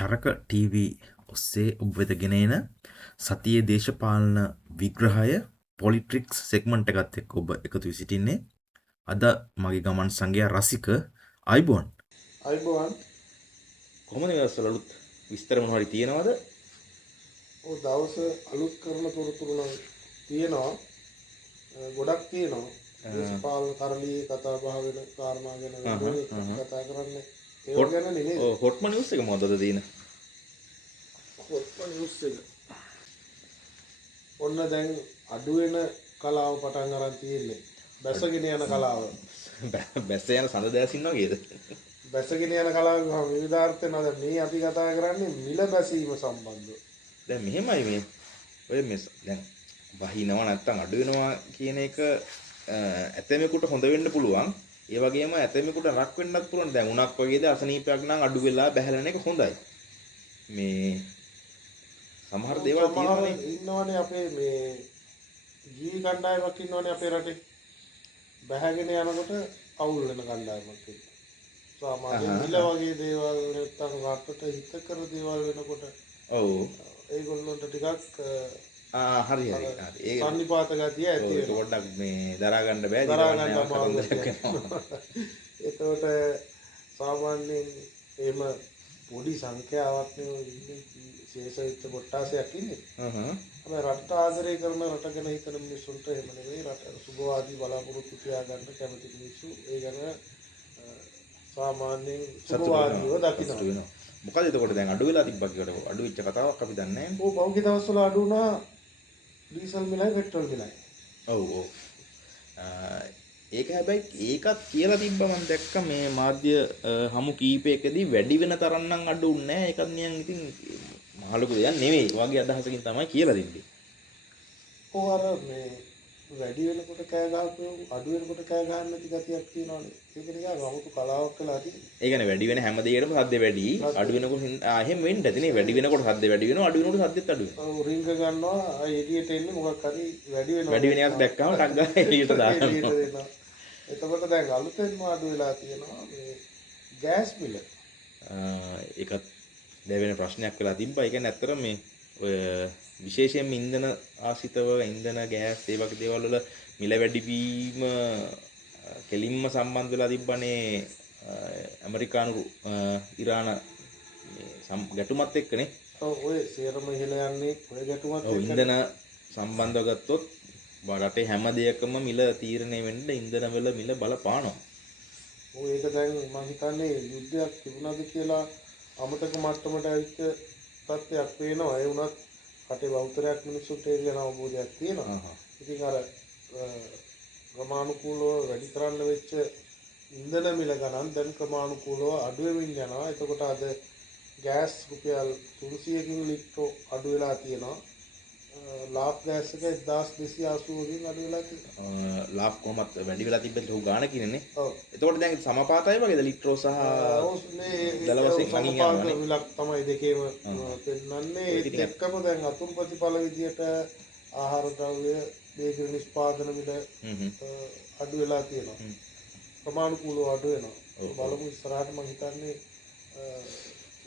චරක TV ඔස්සේ ඔබ වෙත ගෙන එන සතියේ දේශපාලන විග්‍රහය පොලිට්‍රික්ස් සෙග්මන්ට් එකත් එක්ක ඔබ එකතු වී සිටින්නේ. අද මගේ ගමන් සංගයා රසික අයිබෝන්. අයිබෝන්. කොහොමද මේ දවස්වල අලුත් විස්තර මොනවා හරි තියෙනවද? ඔය දවස අලුත් කරන තොරතුරු නම් තියෙනවා. ගොඩක් තියෙනවා. දේශපාලන කරලියේ කතා බහ වෙන කාරණා ගැන කතා කරන්නේ. ඒක ගැන නෙමෙයි. ඔව් හොට්ම නිවුස් එක මොකදද තියෙන? හොට්ම නිවුස් එක. ඔන්න දැන් අඩු වෙන කලාව පටන් අරන් තියෙන්නේ. බැසගෙන යන කලාව. බැස්ස යන සඳ දැසින් වගේද? බැසගෙන යන කලාව විවිධාර්ථ නේද මේ අපි කතා කරන්නේ මිල බැසීම සම්බන්ධව. දැන් මෙහෙමයි මේ ඔය මේ දැන් වහිනවා නැත්තම් අඩු වෙනවා කියන එක ඇතැමෙකුට හොඳ වෙන්න පුළුවන්. ඒ වගේම ඇතැමෙකුට නරක වෙන්නත් පුළුවන්. දැන් උණක් වගේද අසනීපයක් නම් අඩු වෙලා බැහැලන එක හොඳයි. මේ සමහර දේවල් තියෙනවානේ. ඉන්නවනේ අපේ මේ ජීවි කණ්ඩායමක් ඉන්නවනේ අපේ රටේ. බැහැගෙන යනකොට අවුල් වෙන කණ්ඩායමක් ඉන්නවා. සාමාන්‍යයෙන් මිල වගේ දේවල් නැත්තම් රටට හිත කර දේවල් වෙනකොට ඔව් ඒගොල්ලන්ට ටිකක් හරි ඒ සම්නිපාත ගතිය ඇති වෙනවා. පොඩ්ඩක් මේ දරා ගන්න බෑ. දරා ගන්න අමාරුයි. ඒකට සාමාන්‍යයෙන් එහෙම පොඩි සංඛ්‍යාවක් නේ ශේෂිත කොට්ටාසයක් ඉන්නේ. හැබැයි රටට ආදරය කරන රට ගැන හිතන මිනිස්සුන්ට එහෙම නෙවෙයි. රට සුබවාදී බලාපොරොත්තු තියාගන්න කැමති මිනිස්සු ඒ ගැන සාමාන්‍යයෙන් සුබවාදීව දකිනවා. මොකද එතකොට දැන් අඩු වෙලා තිබ්බා කියවට අඩු වෙච්ච කතාවක් අපි දන්නේ නැහැ. ඔව් පහුගිය දවස්වල අඩු වුණා ඩීසල් මිලයි පෙට්‍රල් මිලයි. ඔව් ඔව්. ඒක හැබැයි ඒකත් කියලා තිබ්බා මම දැක්ක මේ මාධ්‍ය හමු කීපයකදී වැඩි වෙන තරම් නම් අඩු වුණේ නැහැ. ඒකත් නියන් ඉතින් මහලුකු දෙයක් නෙවෙයි. වගේ අදහසකින් තමයි කියලා දෙන්නේ. ඔව් අර මේ වැඩි වෙනකොට කෑ ගහපුවෝ අඩු වෙනකොට කෑ ගහන්න නැති ගතියක් තියෙනවානේ. ඒක නිකන් 아무තු කලාවක් වෙලා තියෙන්නේ. ඒ කියන්නේ වැඩි වෙන හැම දෙයකටම සද්ද වැඩි. අඩු වෙනකොට එහෙම වෙන්න ඇති නේ. වැඩි වෙනකොට සද්ද වැඩි වෙනවා. අඩු වෙනකොට සද්දෙත් අඩු වෙනවා. ඔව් රින්ග ගන්නවා. ආ එළියට එන්නේ මොකක් හරි වැඩි වෙනවා. වැඩි වෙන එකක් දැක්කම ටක් ගාලා එළියට දානවා. එතකොට දැන් අලුතෙන්ම අඩු වෙලා තියෙනවා මේ ගෑස් මිල. ඒකත් දැවෙන ප්‍රශ්නයක් වෙලා තිබ්බා. ඒ කියන්නේ ඇත්තට මේ ඔය විශේෂයෙන්ම ඉන්ධන ආශ්‍රිතව ඉන්ධන ගෑස් ඒ වගේ දේවල් වල මිල වැඩිවීම කෙලින්ම සම්බන්ධ වෙලා තිබ්බනේ ඇමරිකානු ඉරාන මේ ගැටුමත් එක්කනේ. ඔව් ඔය සේරම ඉහළ යන්නේ ඔය ගැටුමත් එක්ක. ඔව් ඉන්ධන සම්බන්ධව ගත්තොත් රටේ හැම දෙයකම මිල තීරණය වෙන්න ඉන්ධන වල මිල බලපානවා. ඔව් ඒක දැන් මම හිතන්නේ යුද්ධයක් තිබුණාද කියලා අමතක මට්ටමට ඇවිත් තත්ත්වයක් පේනවා. ඒ වුණත් රටේ බෞද්ධයක් මිනිස්සුන්ට ඒ ගැන අවබෝධයක් තියෙනවා. ඉතින් අර ක්‍රමානුකූලව වැඩි කරන්න වෙච්ච ඉන්ධන මිල ගණන් දැන් ක්‍රමානුකූලව අඩු වෙමින් යනවා. එතකොට අද ගෑස් රුපියල් 300කින් ලිට්‍ර අඩු වෙලා තියෙනවා. ලාප් ගෑස් එක 1280 කින් අඩු වෙලා තියෙනවා. ලාප් කොහොමත් වැඩි වෙලා තිබ්බත් ලොකු ගාණ කියනනේ. ඔව්. එතකොට දැන් සමපාතයි වගේද ලිට්‍රෝ සහ මේ දල වශයෙන් අනින් යනවානේ. විලක් තමයි දෙකේම පෙන්නන්නේ. ඒත් එක්කම දැන් අතුරු ප්‍රතිඵල විදියට ආහාර ද්‍රව්‍ය බේකරි නිෂ්පාදන මිල අඩු වෙලා තියෙනවා. ප්‍රමාණිකූලව අඩු වෙනවා. බලමු ඉස්සරහට මම හිතන්නේ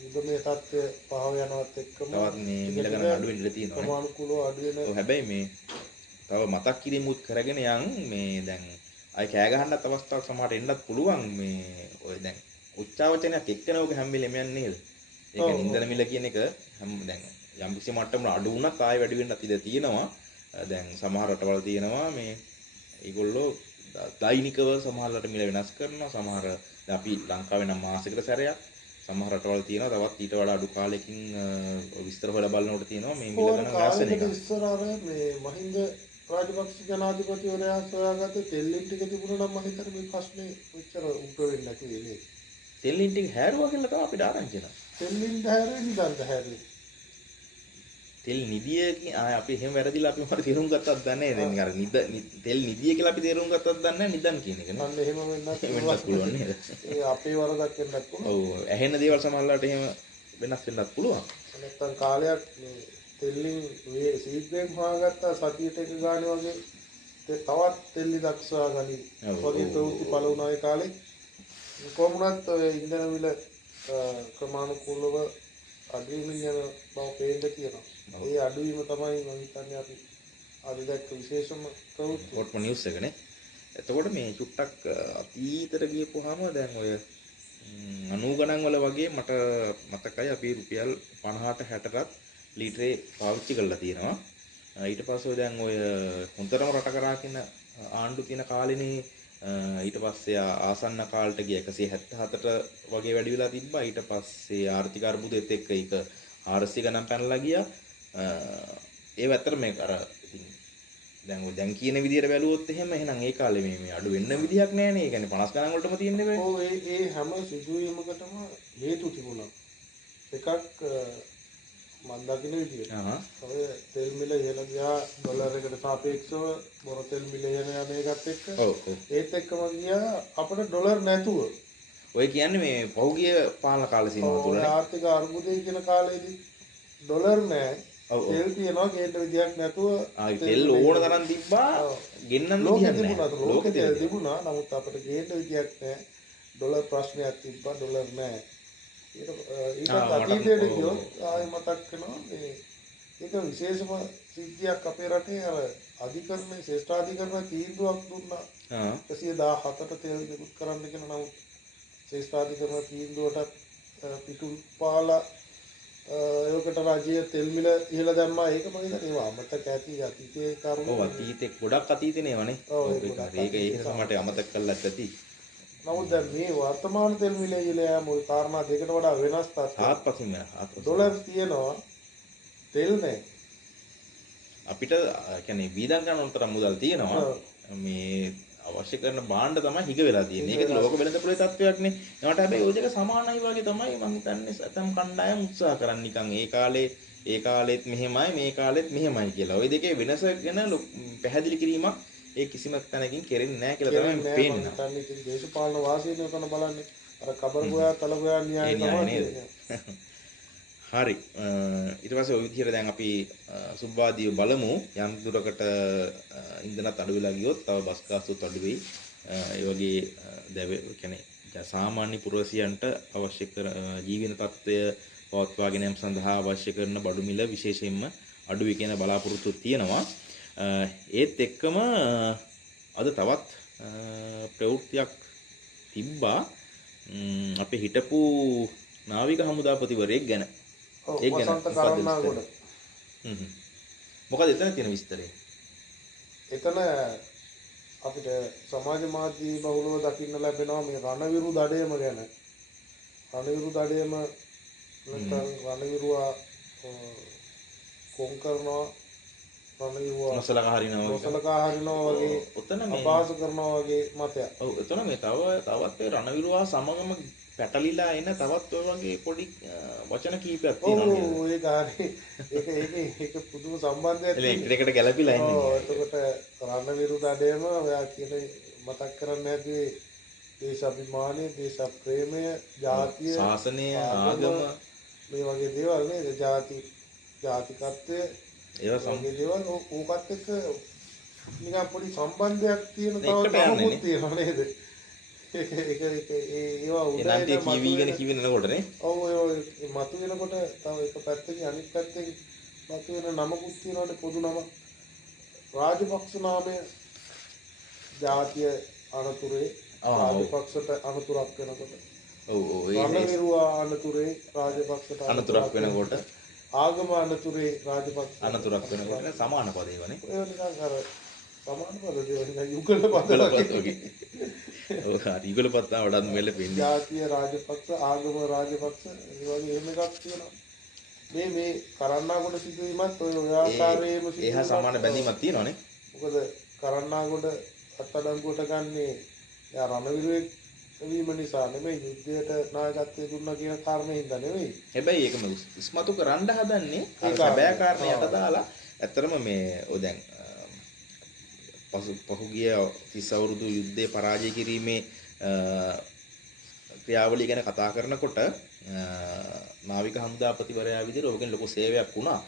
යුද්ධමය තත්ත්වය පහව යනවත් එක්කම තවත් මේ මිල ගණන් අඩු වෙන්න ඉඩ තියෙනවා. ප්‍රමාණිකූලව අඩු වෙන. ඔව් හැබැයි මේ තව මතක් කිරීමුත් කරගෙන යන් මේ දැන් අය කෑ ගහන්නත් අවස්ථාවක් සමහරට එන්නත් පුළුවන් මේ ඔය දැන් උච්චාවචනයක් එක්කනෝක හැම වෙලෙම යන්නේ නේද? ඒ කියන්නේ ඉන්ධන මිල කියන එක හැම දැන් යම් කිසි මට්ටමකට අඩු වුණත් ආයෙ වැඩි වෙන්නත් ඉඩ තියෙනවා. දැන් සමහර රටවල් තියෙනවා මේ ඒගොල්ලෝ දෛනිකව සමහරකට මිල වෙනස් කරනවා. සමහර දැන් අපි ලංකාවේ නම් මාසෙකට සැරයක් සමහර රටවල් තියෙනවා තවත් ඊට වඩා අඩු කාලෙකින් විස්තර හොයලා බලනකොට තියෙනවා මේ මිල ගණන් වෙනස් වෙන එක. ඉස්සර අර මේ මහින්ද රාජපක්ෂ ජනාධිපතිවරයා සොයාගත්ත තෙල්ලින් ටික තිබුණා නම් මම හිතන්නේ මේ ප්‍රශ්නේ මෙච්චර උග්‍ර වෙන්නේ නැති වෙන්නේ. තෙල්ලින් ටික හැරුවා කියලා තමයි අපිට ආරංචි වෙනවා. තෙල්ලින් හැරෙන්නේ නිදන්ද හැරෙන්නේ. තෙල් නිදිය අපි එහෙම වැරදිලා අපි මොකද තේරුම් ගත්තත් දන්නේ නැහැ. දැන් අර තෙල් නිදිය කියලා අපි තේරුම් ගත්තත් දන්නේ නැහැ නිදන් කියන එක නේ. අන්න එහෙම වෙන්නත් පුළුවන් නේද? ඒ අපේ වරදක් වෙන්නත් පුළුවන්. ඔව් ඇහෙන දේවල් සමහරවිට එහෙම වෙනස් වෙන්නත් පුළුවන්. නැත්තම් කාලයක් මේ තෙල්ලින් සීග්‍රයෙන් හොයාගත්ත සතියට එක ගානේ වගේ තවත් තෙල්ලි දක්ෂවා ගනි. වගේ ප්‍රවෘත්ති පළ වුණා ඒ කාලේ. කොහොමුණත් ඉන්ධන මිල ක්‍රමානුකූලව අඩුවීම යන බව පේන්න තියෙනවා. ඒ අඩුවීම තමයි මම හිතන්නේ අපි අද දැක්ක විශේෂම ප්‍රවෘත්තිය. හොට්ම නිවුස් එකනේ. එතකොට මේ චුට්ටක් අතීතයට ගියපුවාම දැන් ඔය 90 ගණන් වල වගේ මට මතකයි අපි රුපියල් 50ට 60ටත් ලීටරේ පාවිච්චි කරලා තියෙනවා. ඊට පස්සේ දැන් ඔය හොඳටම රට කරා කියන ආණ්ඩු තියෙන කාලෙනේ ඊට පස්සේ ආසන්න කාලට ගිය 177ට වගේ වැඩි වෙලා තිබ්බා. ඊට පස්සේ ආර්ථික අර්බුදෙත් එක්ක ඒක 400 ගණන් පැනලා ගියා. ඒව ඇත්තට මේක අර ඉතින් දැන් කියන විදියට බැලුවොත් එහෙම එහෙනම් ඒ කාලේ මේ අඩු වෙන්න විදියක් නැහැ නේ. ඒ කියන්නේ 50 ගණන් වලටම තියෙන්නේ බෑ. ඔව් ඒ හැම සිදුවීමකටම හේතු තිබුණා. එකක් මම දකින්න විදියට. ඔය තෙල් මිල ඉහළ ගියා ඩොලරයකට සාපේක්ෂව බොර තෙල් මිල ඉහළ යන එකත් එක්ක. ඔව්. ඒත් එක්කම ගියා අපිට ඩොලර් නැතුව. ඔය කියන්නේ මේ පහුගිය පාලන කාල සීමාව තුළනේ. ආර්ථික අර්බුදයේ කියන කාලේදී ඩොලර් නැහැ. තෙල් තියනවා ගේන්න විදියක් නැතුව. තෙල් ඕන තරම් තිබ්බා ගෙන්නන්න විදියක් නැහැ. ලෝකෙ තෙල් තිබුණා. නමුත් අපිට ගේන්න විදියක් නැහැ. ඩොලර් ප්‍රශ්නයක් තිබ්බා ඩොලර් නැහැ. ඊට අතීතයට ගියොත් ආයෙ මතක් වෙනවා මේ ඒක විශේෂම සිද්ධියක් අපේ රටේ අර අධිකරණයේ ශ්‍රේෂ්ඨාධිකරණ තීන්දුවක් දුන්නා 117ට තෙල් නිකුත් කරන්න කියන නමුත් ශ්‍රේෂ්ඨාධිකරණ තීන්දුවටත් පිටුල් පාලා ඒකට රජය තෙල් මිල ඉහළ දැම්මා ඒක මම හිතන්නේ ඒවා අමතක ඇති අතීතයේ කරුණු ඔව් අතීතේ ගොඩක් අතීතේනේ වනේ ඒක මට අමතක කරලා ඇති නමුත් දැන් මේ වර්තමාන තෙල් මිල ඉහළ යෑම ওই කාරණා දෙකට වඩා වෙනස් තාත්පසින් ඩොලර් තියෙනවා තෙල් නැහැ අපිට කියන්නේ වීදම් ගන්න උන්තරම් මුදල් තියෙනවා මේ අවශ්‍ය කරන භාණ්ඩ තමයි හිග වෙලා තියෙන්නේ. ඒක ලෝක වෙළඳපොලේ තත්වයක්නේ. ඒකට හැබැයි ওই දෙක සමානයි වගේ තමයි මම හිතන්නේ සතම් කණ්ඩායම් උත්සාහ කරන්නේ නිකන් ඒ කාලෙත් මෙහෙමයි මේ කාලෙත් මෙහෙමයි කියලා. ওই දෙකේ වෙනස ගැන පැහැදිලි කිරීමක් ඒ කිසිම තැනකින් කෙරෙන්නේ නැහැ කියලා තමයි පේන්නේ. නැත්නම් ඉතින් දේශපාලන වාසියනේ උතන බලන්නේ. අර කබර ගෝයා තල ගෝයා න්‍යාය තමයි. හරි. ඊට පස්සේ ওই විදිහට දැන් අපි සුබ්බාදිය බලමු යම් දුරකට ඉන්ධනත් අඩු වෙලා ගියොත් තව බස් ගාස්තුත් අඩු වෙයි. ඒ වගේ කියන්නේ සාමාන්‍ය පුරවැසියන්ට අවශ්‍ය කර ජීවන තත්ත්වය පවත්වාගෙන යාම සඳහා අවශ්‍ය කරන බඩු මිල විශේෂයෙන්ම අඩු වෙයි කියන බලාපොරොත්තු තියෙනවා. ඒත් එක්කම අද තවත් ප්‍රවෘත්තියක් තිබ්බා අපේ හිටපු නාවික හමුදාපතිවරයෙක් ගැන. ඒක ගැන කරන්නාගොඩ. මොකද එතන තියෙන විස්තරය? එතන අපිට සමාජ මාධ්‍ය බහුලව දකින්න ලැබෙනවා මේ රණවිරු දඩයම ගැන. රණවිරු දඩයම නැත්නම් රණවිරුවා කොන් කරනවා රණවිරුවා නොසලකා හරිනවා වගේ ඔතන අපහාස කරනවා වගේ මතයක්. ඔව් එතන මේ තවත් රණවිරුවා සමගම පැටලිලා එන තවත් ඔය වගේ පොඩි වචන කීපයක් තියෙනවා. ඔව් ඒ ගානේ ඒක පුදුම සම්බන්ධයක් තියෙනවා. ඒකට ගැළපීලා ඉන්නේ. ඔව් එතකොට රණවිරු දඩේම ඔයා කියන මතක් කරන්න ඇති දේශාභිමානය, දේශප්‍රේමය, ජාතිය, ශාසනය, ආගම මේ වගේ දේවල් නේද? ජාතිකත්වය ඒවා සම්බන්ධ දේවල් ඕකත් එක්ක නිකන් පොඩි සම්බන්ධයක් තියෙන තව කමකුත් තියෙනවා නේද? ඒවා උදේ කීවිගෙන කිවෙන නකොටනේ. ඔව් ඒ මතු වෙනකොට තව එක පැත්තකින් අනිත් පැත්තෙන් මතු වෙන නමකුත් තියෙනවානේ පොදු නම. රාජපක්ෂ නාමය ජාතිය අනතුරේ රාජපක්ෂට අනතුරක් වෙනකොට. ඔව් ඒ රණවිරුවා අනතුරේ රාජපක්ෂට අනතුරක් වෙනකොට ආගම අනතුරේ රාජපක්ෂ අනතුරක් වෙනකොට සමාන පදේවනේ. ඒ නිකන් අර සමාන පද දේවල් යුගල පද වගේ. ඔව් හරි යුගල පද තමයි වඩාත් මෙලෙපෙන්නේ. ජාතිය රාජපක්ෂ ආගම රාජපක්ෂ ඒ වගේ එහෙම එකක් තියෙනවා. මේ කරන්නාගොඩ සිදුවීමත් ඔය ආකාරයේම සිදුවීමක්. ඒහා සමාන බැඳීමක් තියෙනවානේ. මොකද කරන්නාගොඩ අත්අඩංගුවට ගන්නේ යා රණවිරුවෙක් වීම නිසා නෙමෙයි යුද්ධයට නායකත්වය දුන්නා කියන කාරණේ හින්දා නෙමෙයි. හැබැයි ඒකම ඉස්මතු කරන්න හදන්නේ ඒ සැබෑ කාරණයට දාලා ඇත්තරම මේ ඔය දැන් පහුගිය 30 අවුරුදු යුද්ධේ පරාජය කිරීමේ ක්‍රියාවලිය ගැන කතා කරනකොට නාවික හමුදාපතිවරයා විදිහට ඔයගෙන් ලොකු සේවයක් වුණා.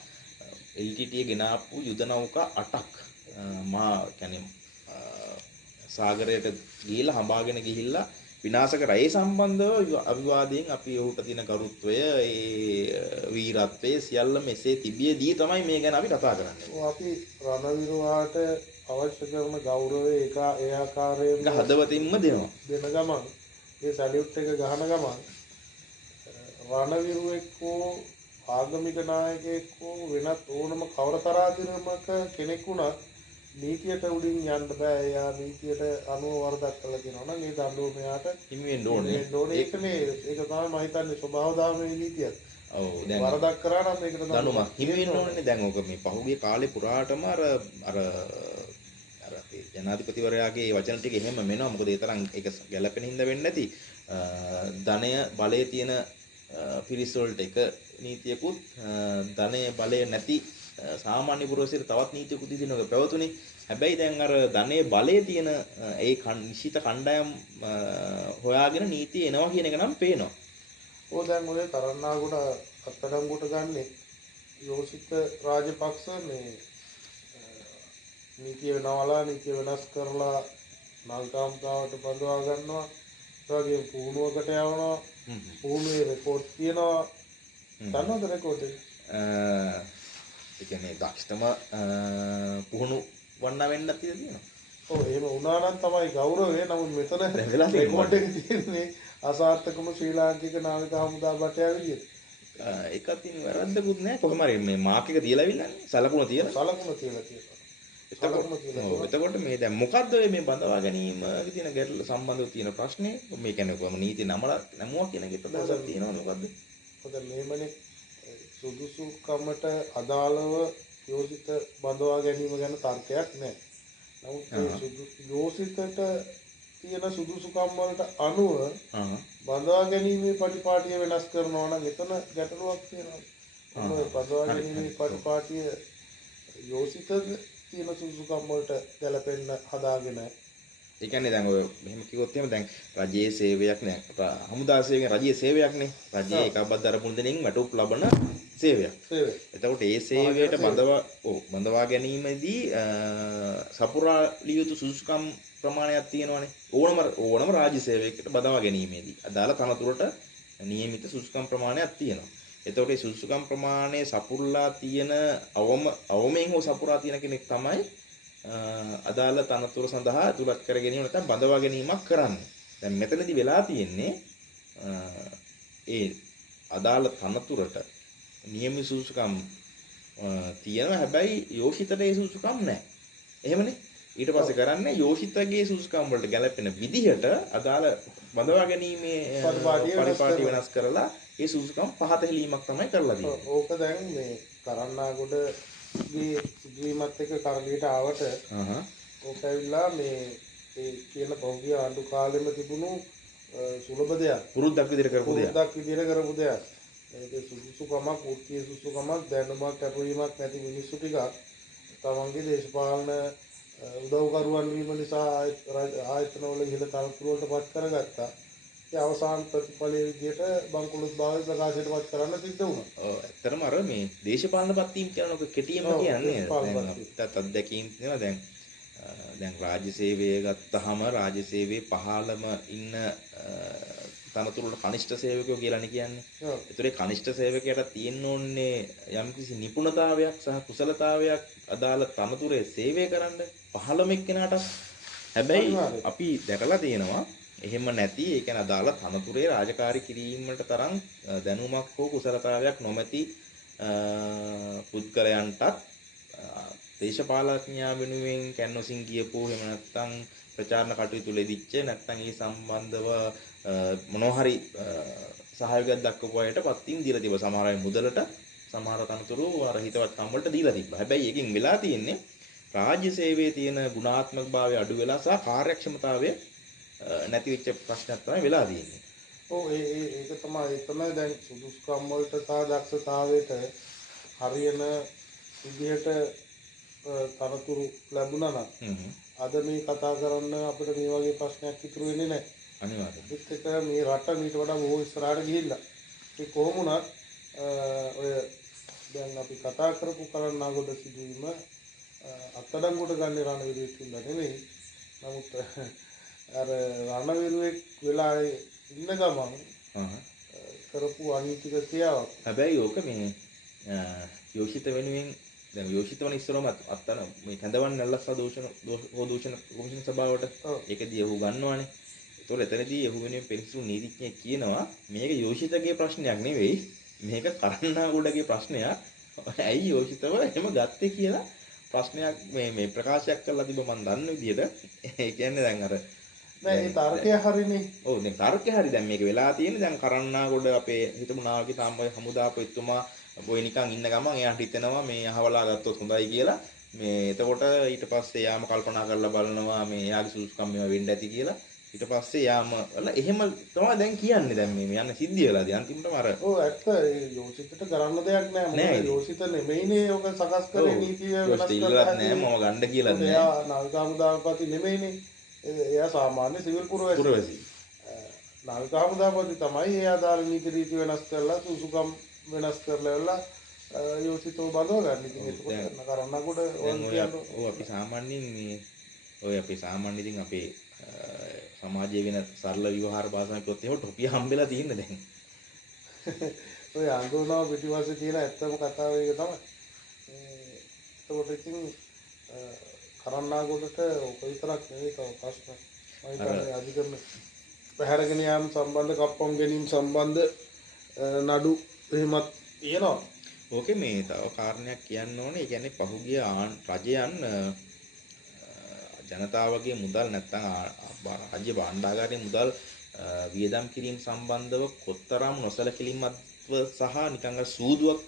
LTT ගෙනාපු යුද නෞකා 8ක් මහා කියන්නේ සාගරයට ගිහිල්ලා හඹාගෙන ගිහිල්ලා විනාශ කරා. ඒ සම්බන්ධව අවිවාදයෙන් අපි ඔහුට තියෙන ගරුත්වය ඒ වීරත්වයේ සියල්ල මෙසේ තිබියදී තමයි මේ ගැන අපි කතා කරන්නේ. ඔව් අපි රණවිරුවාට අවශ්‍ය කරන ගෞරවය ඒ ආකාරයෙන්ම ඒක හදවතින්ම දෙනවා. දෙන ගමන් ඒ සැලියුට් එක ගහන ගමන් රණවිරුවෙක් හෝ ආගමික නායකයෙක් හෝ වෙනත් ඕනම කවර තරාතිරමක කෙනෙක් වුණත් නීතියට උඩින් යන්න බෑ. එයා නීතියට අනුව වරදක් කළා කියනවා නම් ඒ දඬුවම එයාට හිමි වෙන්න ඕනේ. ඒක තමයි මම හිතන්නේ ස්වභාව දාමේ නීතියක්. ඔව් දැන් වරදක් කරා නම් ඒකට දඬුවම හිමි වෙන්න ඕනේ. දැන් ඔක මේ පහුගිය කාලේ පුරාටම අර අපේ ජනාධිපතිවරයාගේ වචන ටික එහෙම මෙනවා. මොකද ඒ තරම් ඒක ගැළපෙන හින්දා වෙන්නේ නැති. ධනය බලය තියෙන පිරිස් වලට එක නීතියකුත් ධනය බලය නැති සාමාන්‍ය පුරවැසියට තවත් නීතියකුත් ඉදිනවක පැවතුනේ. හැබැයි දැන් අර ධනය බලය තියෙන ඒ නිශ්චිත කණ්ඩායම් හොයාගෙන නීතිය එනවා කියන එක නම් පේනවා. ඕ දැන් ඔය තරන්නාගොඩ අත්අඩංගුවට ගන්නෙ යෝසිත රාජපක්ෂ මේ නීතිය නවලා නීතිය වෙනස් කරලා නල්කාම්තාවට බඳවා ගන්නවා. ඒ වගේම පුහුණුවකට යවනවා. පුහුණුවේ රෙකෝඩ් තියනවා. දන්නවද රෙකෝඩ් එක? ඒ කියන්නේ දක්ෂතම පුහුණු වන්න වෙන්නත් තියෙනවා. ඔව් එහෙම වුණා නම් තමයි ගෞරවය. නමුත් මෙතන රෙකෝඩ් එක තියෙන්නේ අසාර්ථකම ශ්‍රී ලාංකික නාවික හමුදා බටයා විදියට. ඒක අතින් වැරද්දකුත් නැහැ. කොහොම හරි මේ මාක් එක තියලා ඉවිල්ලානේ. සලකුණ තියලා. එතකොට මේ දැන් මොකද්ද මේ බඳවා ගැනීම තියෙන ගැටලු සම්බන්ධව තියෙන ප්‍රශ්නේ? මේ කියන්නේ කොහොම නීති නමුවා කියන එකට දවසක් තියෙනවද මොකද්ද? මොකද මේමනේ සුදුසුකමට අදාළව යෝජිත බඳවා ගැනීම ගැන තර්කයක් නැහැ. නමුත් යෝජිතට තියෙන සුදුසුකම් වලට අනුව බඳවා ගැනීමේ පරිපාටිය වෙනස් කරනවා නම් එතන ගැටලුවක් තියෙනවා. මොකද බඳවා ගැනීමේ පරිපාටිය යෝජිතද තියෙන සුදුසුකම් වලට ගැලපෙන්න හදාගෙන. ඒ කියන්නේ දැන් ඔය මෙහෙම කිව්වොත් එහෙම දැන් රජයේ සේවයක් නෑ. හමුදා සේවයෙන් රජයේ සේවයක් නේ. රජයේ එකබද්ධ අරමුණු දෙනින් වැටුප් ලබන සේවයක්. එතකොට ඒ සේවයට බඳවා ගැනීමේදී සපුරාලිය යුතු සුදුසුකම් ප්‍රමාණයක් තියෙනවානේ. ඕනම රාජ්‍ය සේවයකට බඳවා ගැනීමේදී අදාළ තනතුරට නියමිත සුදුසුකම් ප්‍රමාණයක් තියෙනවා. එතකොට මේ සුදුසුකම් ප්‍රමාණය සපුරලා තියෙන අවමෙන් හෝ සපුරා තියෙන කෙනෙක් තමයි අදාළ තනතුර සඳහා ඇතුළත් කර ගැනීම නැත්නම් බඳවා ගැනීමක් කරන්නේ. දැන් මෙතනදී වෙලා තියෙන්නේ ඒ අදාළ තනතුරට නියමිත සුදුසුකම් තියෙනවා. හැබැයි යෝෂිතට ඒ සුදුසුකම් නැහැ. එහෙමනේ. ඊට පස්සේ කරන්නේ යෝෂිතගේ සුදුසුකම් වලට ගැලපෙන විදිහට අදාළ බඳවා ගැනීමේ පරිපාටි වෙනස් කරලා ඒ සුදුසුකම් පහත හෙලීමක් තමයි කරලා තියෙන්නේ. ඕක දැන් මේ කරන්නාගොඩ මේ සිදුවීමත් එක්ක කරලියට ආවට ඕක ඇවිල්ලා මේ ඒ කියන පෞද්ගලික ආණ්ඩු කාලෙම තිබුණු සුලභ දෙයක් පුරුද්දක් විදිහට කරපු දෙයක්. ඒක සුදුසුකමක්, වෘත්තීය සුදුසුකමක්, දැනුමක්, කැපවීමක් නැති මිනිස්සු ටිකක් තමන්ගේ දේශපාලන උදව්කරුවන් වීම නිසා ආයතනවල ඉහළ තනතුරු වලට පත් කරගත්තා. ඒ අවසාන ප්‍රතිඵලයේ විදිහට බංකුලොත් භාවය ප්‍රකාශයට පත් කරන්න සිද්ධ වුණා. ඔව් ඇත්තටම අර මේ දේශපාලන පත්වීම කියන එක කෙටියෙන්ම කියන්නේ දැන් අත්දැකීම් තියෙනවා. දැන් රාජ්‍ය සේවය ගත්තාම රාජ්‍ය සේවයේ පහළම ඉන්න තනතුරු වල කනිෂ්ඨ සේවකයෝ කියලානේ කියන්නේ. ඒතරේ කනිෂ්ඨ සේවකයාට තියෙන්න ඕනේ යම්කිසි නිපුණතාවයක් සහ කුසලතාවයක් අදාළ තනතුරේ සේවය කරන්න පහළම එක්කෙනාට. හැබැයි අපි දැකලා තියෙනවා එහෙම නැති ඒ කියන්නේ අදාළ තනතුරේ රාජකාරී කිරීමකට තරම් දැනුමක් හෝ කුසලතාවයක් නොමැති පුද්ගලයන්ටත් දේශපාලඥයා වෙනුවෙන් කැන්වසින් ගියපෝ එහෙම නැත්නම් ප්‍රචාරණ කටයුතු ලෙදිච්ච නැත්නම් ඒ සම්බන්ධව මොනවා හරි සහයෝගයක් දක්වපු අයට පත්තින් දීලා තිබ්බා. සමහර අය මුදලට සමහර තනතුරු අර හිතවත්කම් වලට දීලා තිබ්බා. හැබැයි ඒකෙන් වෙලා තියෙන්නේ රාජ්‍ය සේවයේ තියෙන ගුණාත්මක භාවය අඩු වෙලා සහ කාර්යක්ෂමතාවය නැති වෙච්ච ප්‍රශ්නයක් තමයි වෙලා තියෙන්නේ. ඔව් ඒක තමයි දැන් සුදුසුකම් වලට සහ දක්ෂතාවයට හරියන විදිහට තනතුරු ලැබුණා නම් අද මේ කතා කරන්න අපිට මේ වගේ ප්‍රශ්නයක් ඉතුරු වෙන්නේ නැහැ. අනිවාර්යයෙන්. ඒත් මේ රට මීට වඩා බොහෝ ඉස්සරහට ගිහිල්ලා. ඒ කොහොම වුණත් ඔය දැන් අපි කතා කරපු කරන්නාගොඩ සිදුවීම අත්අඩංගුවට ගන්න රණවිරුවෙක් හින්දා නෙමෙයි. නමුත් අර රණවිරුවෙක් වෙලා ඉන්න ගමන් කරපු අනීතික ක්‍රියාවක්. හැබැයි ඕක මේ යෝෂිත වෙනුවෙන් දැන් යෝෂිතවන ඉස්සරම අත්තන මේ කැඳවන්න නැල්ලස්සා දූෂණ කොමිෂන් සභාවට ඒකදී ඔහු ගන්නවානේ. ඒතකොට එතනදී ඔහු වෙනුවෙන් පිරිසුදු නීතිඥයෙක් කියනවා මේක යෝෂිතගේ ප්‍රශ්නයක් නෙවෙයි මේක කරන්නාගොඩගේ ප්‍රශ්නයක්. ඇයි යෝෂිතව එහෙම ගත්තේ කියලා ප්‍රශ්නයක් මේ ප්‍රකාශයක් කරලා තිබ්බ මම දන්න විදිහට. ඒ කියන්නේ දැන් අර නෑ ඒ තර්කය හරිනේ. ඔව් දැන් තර්කය හරි. දැන් මේක වෙලා තියෙන්නේ දැන් කරන්නාගොඩ අපේ හිතමු නාවික හමුදාපතිතුමා ඔය නිකන් ඉන්න ගමන් එයාට හිතෙනවා මේ අහවලා ගත්තොත් හොඳයි කියලා. මේ එතකොට ඊට පස්සේ යාම කල්පනා කරලා බලනවා මේ එයාගේ සුසුකම් මේවා වෙන්න ඇති කියලා. ඊට පස්සේ යාම එහෙම තමයි දැන් කියන්නේ. දැන් මේ යන්නේ සිද්ධිය වෙලාදී අන්තිමටම අර ඔව් ඇත්ත ඒ යෝෂිතට කරන්න දෙයක් නෑ. මොකද යෝෂිත නෙමෙයිනේ ඔක සකස් කරේ නීතිය වෙනස් කරලා නෑ මම ගන්න කියලා නෑ. එයා නාවික හමුදාපති නෙමෙයිනේ. එයා සාමාන්‍ය සිවිල් පුරවැසි. නාවික හමුදාපති තමයි ඒ ආදාළ නීති රීති වෙනස් කරලා සුසුකම් වෙනස් කරලා යෝෂිතව බඳව ගන්න. ඉතින් ඒක කරන්නකොට ඔව් අපි සාමාන්‍යයෙන් මේ ඔය අපි සාමාන්‍ය ඉතින් අපේ සමාජයේ වෙන සරල විවහාර භාෂාවෙන් කිව්වොත් එහෙම ටොපිය හම්බෙලා තියෙන දැන්. ඔය අඳුරනව පිටිපස්සේ තියෙන ඇත්තම කතාව ඒක තමයි. ඒකට ඉතින් කරන්නාගොඩට ඔක විතරක් නෙවෙයි තව ප්‍රශ්න. මම හිතන්නේ අධිකරණ පැහැරගෙන යාම සම්බන්ධ කප්පම් ගැනීම සම්බන්ධ නඩු එහෙමත් තියෙනවා. ඕකේ මේ තව කාරණයක් කියන්න ඕනේ. ඒ කියන්නේ පහුගිය රජයන් ජනතාවගේ මුදල් නැත්තම් රාජ්‍ය භාණ්ඩාගාරයේ මුදල් වියදම් කිරීම සම්බන්ධව කොතරම් නොසලකිලිමත්ව සහ නිකන් සූදුවක්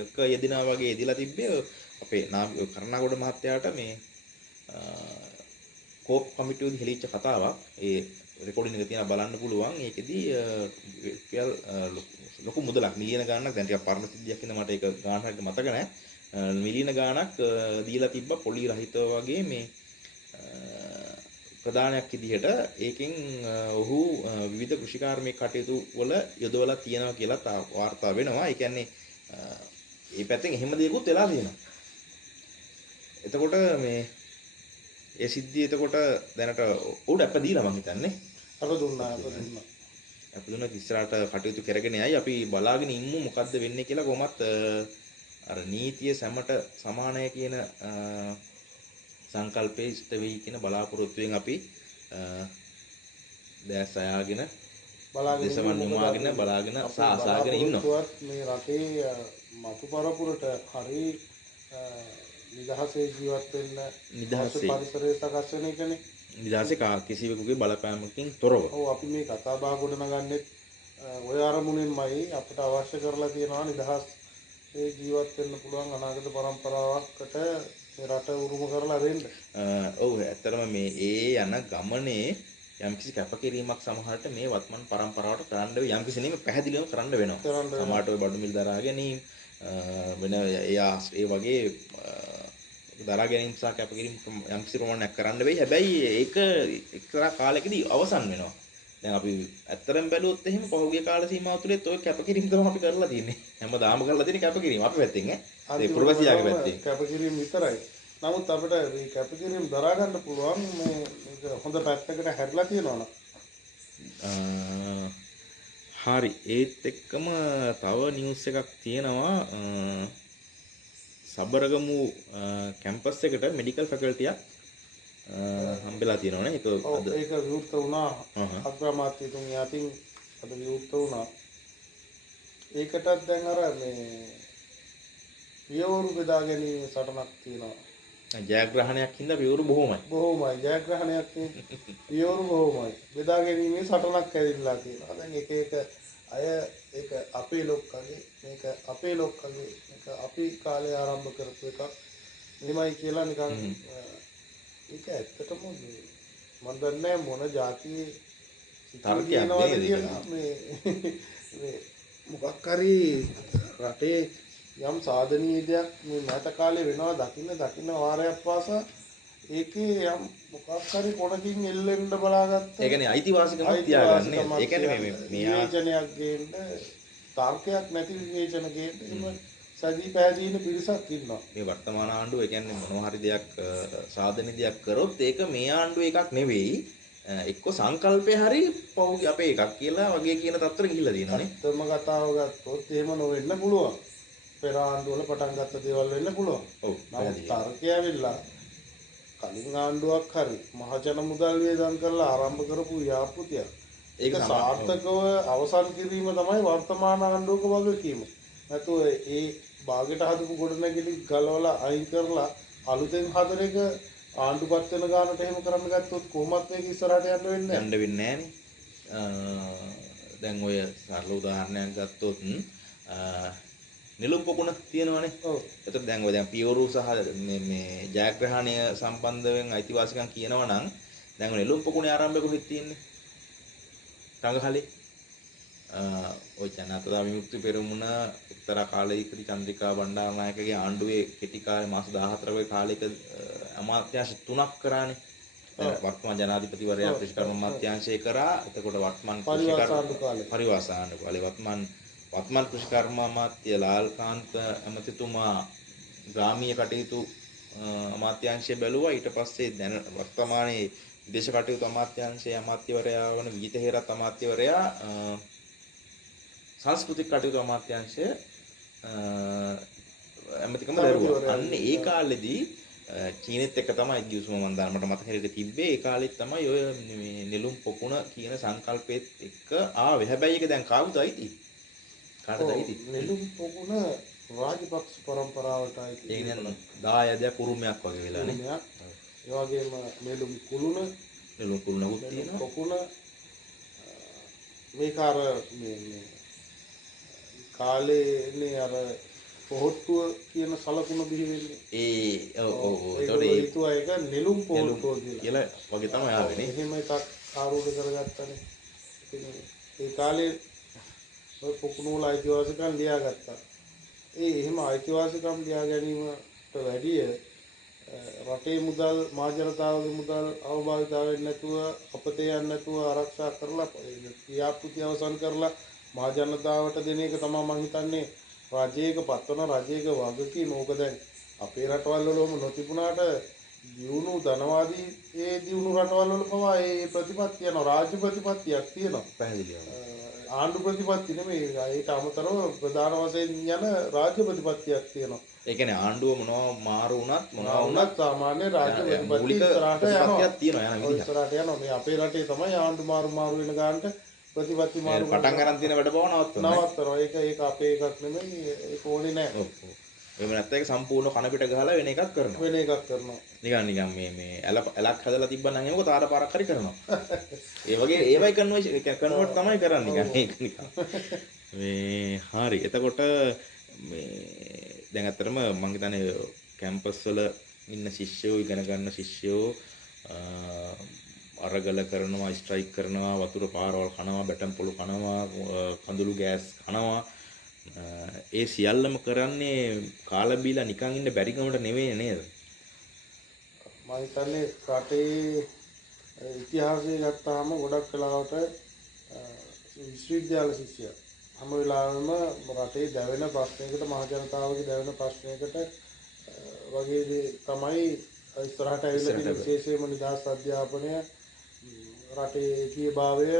එක යෙදිනා වගේ යෙදිලා තිබ්බේ අපේ කරුණාගොඩ මහත්තයාට මේ කෝප් කමිටුවේ හෙලිච්ච කතාවක්. ඒ රෙකෝඩින් එක තියලා බලන්න පුළුවන්. ඒකෙදී ලොකු මුදලක් මිලියන ගාණක් දැන් ටිකක් පරණ සිද්ධියක් ඉඳන් මට ඒක ගාණ හරියට මතක නැහැ. මිලියන ගාණක් දීලා තිබ්බ පොලි රහිතව වගේ මේ ප්‍රධානයක් විදිහට ඒකෙන් ඔහු විවිධ කෘෂිකාර්මික කටයුතු වල යොදවලා තියෙනවා කියලා වාර්තා වෙනවා. ඒ කියන්නේ මේ පැත්තෙන් එහෙම දෙයක්ත් වෙලා තියෙනවා. එතකොට මේ ඒ සිද්ධිය එතකොට දැනට උඩ අප දීලා මම හිතන්නේ අප දුන්නා. අපි දුන්න ඉස්සරහට කටයුතු කරගෙන යයි. අපි බලාගෙන ඉමු මොකද්ද වෙන්නේ කියලා. කොහොමත් අර නීතිය සැමට සමානය කියන සංකල්පයේ ඉෂ්ට වෙයි කියන බලාපොරොත්තුවෙන් අපි දැස් අයාගෙන දේශවන් නිමාගෙන බලාගෙන ආසාගෙන ඉන්නවා. මේ රටේ මතු පරපුරට හරි නිදහසේ ජීවත් වෙන්න නිදහසේ පරිසරය සකස් වෙන එකනේ. නිදහසේ කිසිවෙකුගේ බලපෑමකින් තොරව. ඔව් අපි මේ කතා බහ ගොඩනගන්නේ ඔය අරමුණෙන්මයි. අපිට අවශ්‍ය කරලා තියෙනවා නිදහසේ ජීවත් වෙන්න පුළුවන් අනාගත පරම්පරාවකට රට උරුම කරලා දෙන්න. ඔව් ඇත්තටම මේ යන ගමනේ යම්කිසි කැපකිරීමක් සමහරට මේ වත්මන් පරම්පරාවට කරන්න යම්කිසි නෙමෙයි පැහැදිලිවම කරන්න වෙනවා. සමහරට ඔය බඩු මිල් දරා ගැනීම වෙන ඒ වගේ දරා ගැනීම සහ කැපකිරීම යම්කිසි ප්‍රමාණයක් කරන්න වෙයි. හැබැයි ඒක එක්තරා කාලයකදී අවසන් වෙනවා. දැන් අපි ඇත්තටම බැලුවොත් එහෙම පහුගිය කාල සීමාව තුලත් ඔය කැපකිරීම තමයි අපි කරලා තියෙන්නේ. හැමදාම කරලා තියෙන කැපකිරීම අපි පැත්තෙන් ඒ පුරවැසියාගේ පැත්තෙන් කැපකිරීම විතරයි. නමුත් අපිට මේ කැපකිරීම දරා ගන්න පුළුවන් මේක හොඳ පැත්තකට හැරිලා තියෙනවා. හරි. ඒත් එක්කම තව නිවුස් එකක් තියෙනවා. සබරගමු කැම්පස් එකට මෙඩිකල් ෆැකල්ටියක් හම්බෙලා තියෙනවනේ. ඒක විවෘත වුණා. අග්‍රාමාත්‍යතුමිය අතින් අද විවෘත වුණා. ඒකටත් දැන් අර මේ පියවරු බෙදා ගැනීම සටනක් තියෙනවා. ජයග්‍රහණයක් හින්දා පියවරු බොහොමයි. ජයග්‍රහණයක් පියවරු බොහොමයි. බෙදා ගැනීමේ සටනක් ඇවිල්ලා තියෙනවා. දැන් එක අය ඒක අපේ ලොක්කගේ මේක අපේ ලොක්කගේ මේක අපි කාලේ ආරම්භ කරපු එකක් මෙහෙමයි කියලා නිකන් ඒක ඇත්තටම මම දන්නේ මොන જાතියේ තර්කයක් නේද මේ මොකක් හරි රටේ යම් සාධනීය දෙයක් මේ මෑත කාලේ වෙනවා දකින්න වාරයක් පාසා ඒකේ යම් මොකක් හරි කොටකින් එල්ලෙන්න බලාගත්තා. ඒ කියන්නේ අයිතිවාසිකමක් තියාගන්න. ඒ කියන්නේ මේ විවේචනයක් ගේන්න තර්කයක් නැති විවේචන ගේන්න එහෙම සදී පැහැදින පිරිසක් ඉන්නවා. මේ වර්තමාන ආණ්ඩුව ඒ කියන්නේ මොනවා හරි දෙයක් සාධන දෙයක් කරොත් ඒක මේ ආණ්ඩුව එකක් නෙවෙයි. එක්ක සංකල්පය හරි පෞගේ අපේ එකක් කියලා වගේ කියන තත්ත්වෙට ගිහිල්ලා තියෙනවානේ. ඇත්තම කතාව ගත්තොත් එහෙම නොවෙන්න පුළුවන්. පෙර ආණ්ඩුවල පටන් ගත්ත දේවල් වෙන්න පුළුවන්. ඔව්. නමුත් තර්කය ඇවිල්ලා කලින් ආණ්ඩුවක් හරි මහජන මුදල් වේදම් කරලා ආරම්භ කරපු ව්‍යාපෘතිය. ඒක සාර්ථකව අවසන් කිරීම තමයි වර්තමාන ආණ්ඩුවක වගකීම. නැතුව ඒ බාගෙට හදපු ගොඩනැගිලි ගලවලා අයින් කරලා අලුතෙන් හදන එක ආණ්ඩුපත් වෙන ගානට එහෙම කරන්න ගත්තොත් කොහොමත් මේක ඉස්සරහට යන්න වෙන්නේ නැහැ. යන්න වෙන්නේ නැහනේ. දැන් ඔය සරල උදාහරණයක් ගත්තොත් නෙළුම් පොකුණ තියෙනවානේ. ඔව්. එතකොට දැන් ඔය දැන් පියවරු සහ මේ ජයග්‍රහණය සම්බන්ධයෙන් අයිතිවාසිකම් කියනවා නම් දැන් නෙළුම් පොකුණේ ආරම්භය කොහෙද තියෙන්නේ? රංගහලේ. ඔය ජනතා විමුක්ති පෙරමුණ එක්තරා කාලයකදී චන්ද්‍රිකා බණ්ඩාරනායකගේ ආණ්ඩුවේ කෙටි කාලේ මාස 14 වගේ කාලයක අමාත්‍යාංශ 3ක් කරානේ. වර්තමාන ජනාධිපතිවරයා කෘෂිකර්ම අමාත්‍යාංශය කරා. එතකොට වර්තමාන පරිවාස ආණ්ඩු කාලේ වත්මන් කෘෂිකර්ම අමාත්‍ය ලාල්කාන්ත ඇමතිතුමා ග්‍රාමීය කටයුතු අමාත්‍යාංශය බැලුවා. ඊට පස්සේ දැන් වර්තමානයේ විදේශ කටයුතු අමාත්‍යාංශයේ අමාත්‍යවරයා වන විජිත හේරත් අමාත්‍යවරයා සංස්කෘතික කටයුතු අමාත්‍යාංශය ඇමතිකම දරුවා. අන්න ඒ කාලෙදී චීනෙත් එක තමයි ගිවිසුම මම දාන්න මට මතක හැටියට තිබ්බේ. ඒ කාලෙත් තමයි ඔය මේ නෙළුම් පොකුණ කියන සංකල්පෙත් එක්ක ආවේ. හැබැයි ඒක දැන් කාටද අයිති? කාටද අයිති? නෙළුම් පොකුණ රාජපක්ෂ පරම්පරාවට අයිති. ඒ කියන්නේ දායදයක් උරුමයක් වගේ වෙලානේ. ඒ වගේම නෙළුම් කුළුණ නෙළුම් තියෙනවා. පොකුණ මේක අර මේ කාලේනේ අර පොහොට්ටුව කියන සලකුණ බිහි වෙන්නේ. ඒතකොට ඒක නෙළුම් පොහොට්ටුව කියලා වගේ තමයි ආවෙනේ. එහෙම එකක් ආරූඪ කරගත්තානේ. ඉතින් ඒ කාලේ ඔය පොකුණු වල අයිතිවාසිකම් ලියාගත්තා. එහෙම අයිතිවාසිකම් ලියා ගැනීමට වැඩිය රටේ මුදල් මහ ජනතාවගේ මුදල් අවභාවිතා වෙන්නේ නැතුව අපතේ යන්නේ නැතුව ආරක්ෂා කරලා ක්‍රියාපෘති අවසන් කරලා මහ ජනතාවට දෙන එක තමයි මම හිතන්නේ රජයක පත්වන රජයක වගකීම. ඕක දැන් අපේ රටවල් වල ඔහොම නොතිබුණාට දියුණු ධනවාදී ඒ දියුණු රටවල් වල පවා ඒ ප්‍රතිපත්තිය යන රාජ්‍ය ප්‍රතිපත්තියක් තියෙනවා. පැහැදිලිවම. ආණ්ඩු ප්‍රතිපත්ති නෙමෙයි. ඒට අමතරව ප්‍රධාන වශයෙන් යන රාජ්‍ය ප්‍රතිපත්තියක් තියෙනවා. ඒ කියන්නේ ආණ්ඩුව මොනවා මාරු වුණත් සාමාන්‍ය රාජ්‍ය ප්‍රතිපත්ති ඉස්සරහට තියෙනවා යන විදිහ. ඉස්සරහට යනවා. මේ අපේ රටේ තමයි ආණ්ඩු මාරු වෙන ගානට ප්‍රතිපත්ති මාරු පටන් ගන්න තියෙන වැඩ බව නවත්තනවා. ඒක අපේ එකක් නෙමෙයි. ඒක ඕනේ නැහැ. ඔව්. එහෙම නැත්නම් ඒක සම්පූර්ණ කන පිට ගහලා වෙන එකක් කරනවා. නිකන් මේ ඇලක් හදලා තිබ්බනම් එහෙමක තාර පාරක් හරි කරනවා. ඒ වගේ ඒවයි කන්වර්ට් තමයි කරන්නේ නිකන් ඒක නිකන්. මේ හරි. එතකොට මේ දැන් අතරම මම හිතන්නේ කැම්පස් වල ඉන්න ශිෂ්‍යයෝ ඉගෙන ගන්න ශිෂ්‍යයෝ අරගල කරනවා, ස්ට්‍රයික් කරනවා, වතුර පාරවල් කනවා, බැටම් පොළු කනවා, කඳුළු ගෑස් කනවා. ඒ සියල්ලම කරන්නේ කාලා බීලා නිකන් ඉන්න බැරි කමට නෙවෙයි නේද? මම හිතන්නේ රටේ ඉතිහාසය ගත්තාම ගොඩක් වෙලාවට විශ්වවිද්‍යාල ශිෂ්‍යයා හැම වෙලාවෙම රටේ දැවෙන ප්‍රශ්නයකට මහ ජනතාවගේ දැවෙන ප්‍රශ්නයකට වගේ තමයි ඉස්සරහට ඇවිල්ලා තියෙන විශේෂයෙන්ම නිදහස් අධ්‍යාපනය රටේ ඒකීයභාවය